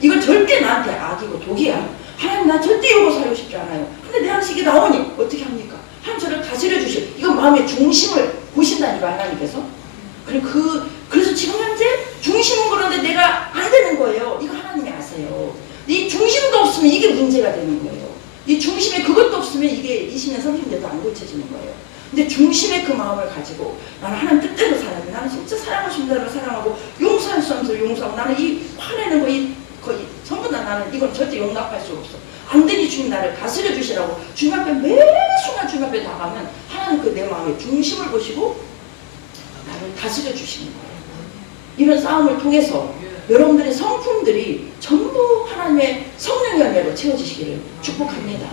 이건 절대 나한테 악이고 독이야. 하나님 나 절대 이러고 살고 싶지 않아요. 근데 내 안에서 이게 나오니 어떻게 합니까? 하나님 저를 다스려 주셔. 이건 마음의 중심을 보신다니까 하나님께서. 그래서 지금 현재 중심은 그런데 내가 안 되는 거예요. 이거 하나님이 아세요. 이 중심도 없으면 이게 문제가 되는 거예요. 이 중심에 그것도 없으면 이게 20년, 30년도 안 고쳐지는 거예요. 근데 중심의 그 마음을 가지고 나는 하나님 뜻대로 살아야 돼. 나는 진짜 사랑하고 싶은 대로 사랑하고 용서할 수 없어서 용서하고 나는 이 화내는 거의 전부 다 나는 이건 절대 용납할 수 없어. 안 되니 주님 나를 다스려 주시라고 주님 앞에 매 순간 주님 앞에 나가면 하나님 그 내 마음의 중심을 보시고 나를 다스려 주시는 거예요. 이런 싸움을 통해서 여러분들의 성품들이 전부 하나님의 성령 열매로 채워지시기를 축복합니다.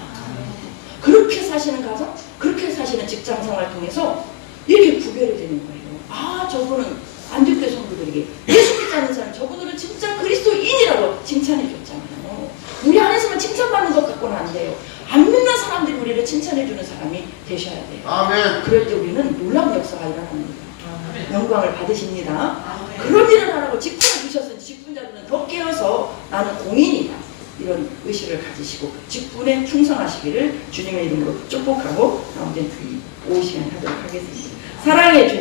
그렇게 사시는 가정, 그렇게 사시는 직장 생활을 통해서 이렇게 구별이 되는 거예요. 아, 저분은 안디옥교회 성도들에게 예수 믿지 않는 사람, 저분들은 진짜 그리스도인이라고 칭찬해 줬잖아요. 우리 안에서만 칭찬받는 것 갖고는 안 돼요. 안 믿는 사람들이 우리를 칭찬해 주는 사람이 되셔야 돼요. 아멘. 그럴 때 우리는 놀라운 역사가 일어납니다. 영광을 받으십니다. 그런 일을 하라고 직분을 주셨으니 직분자들은 더 깨어서 나는 공인이다. 이런 의식을 가지시고 직분에 충성하시기를 주님의 이름으로 축복하고 가운데 오시간 하도록 하겠습니다. 사랑의 주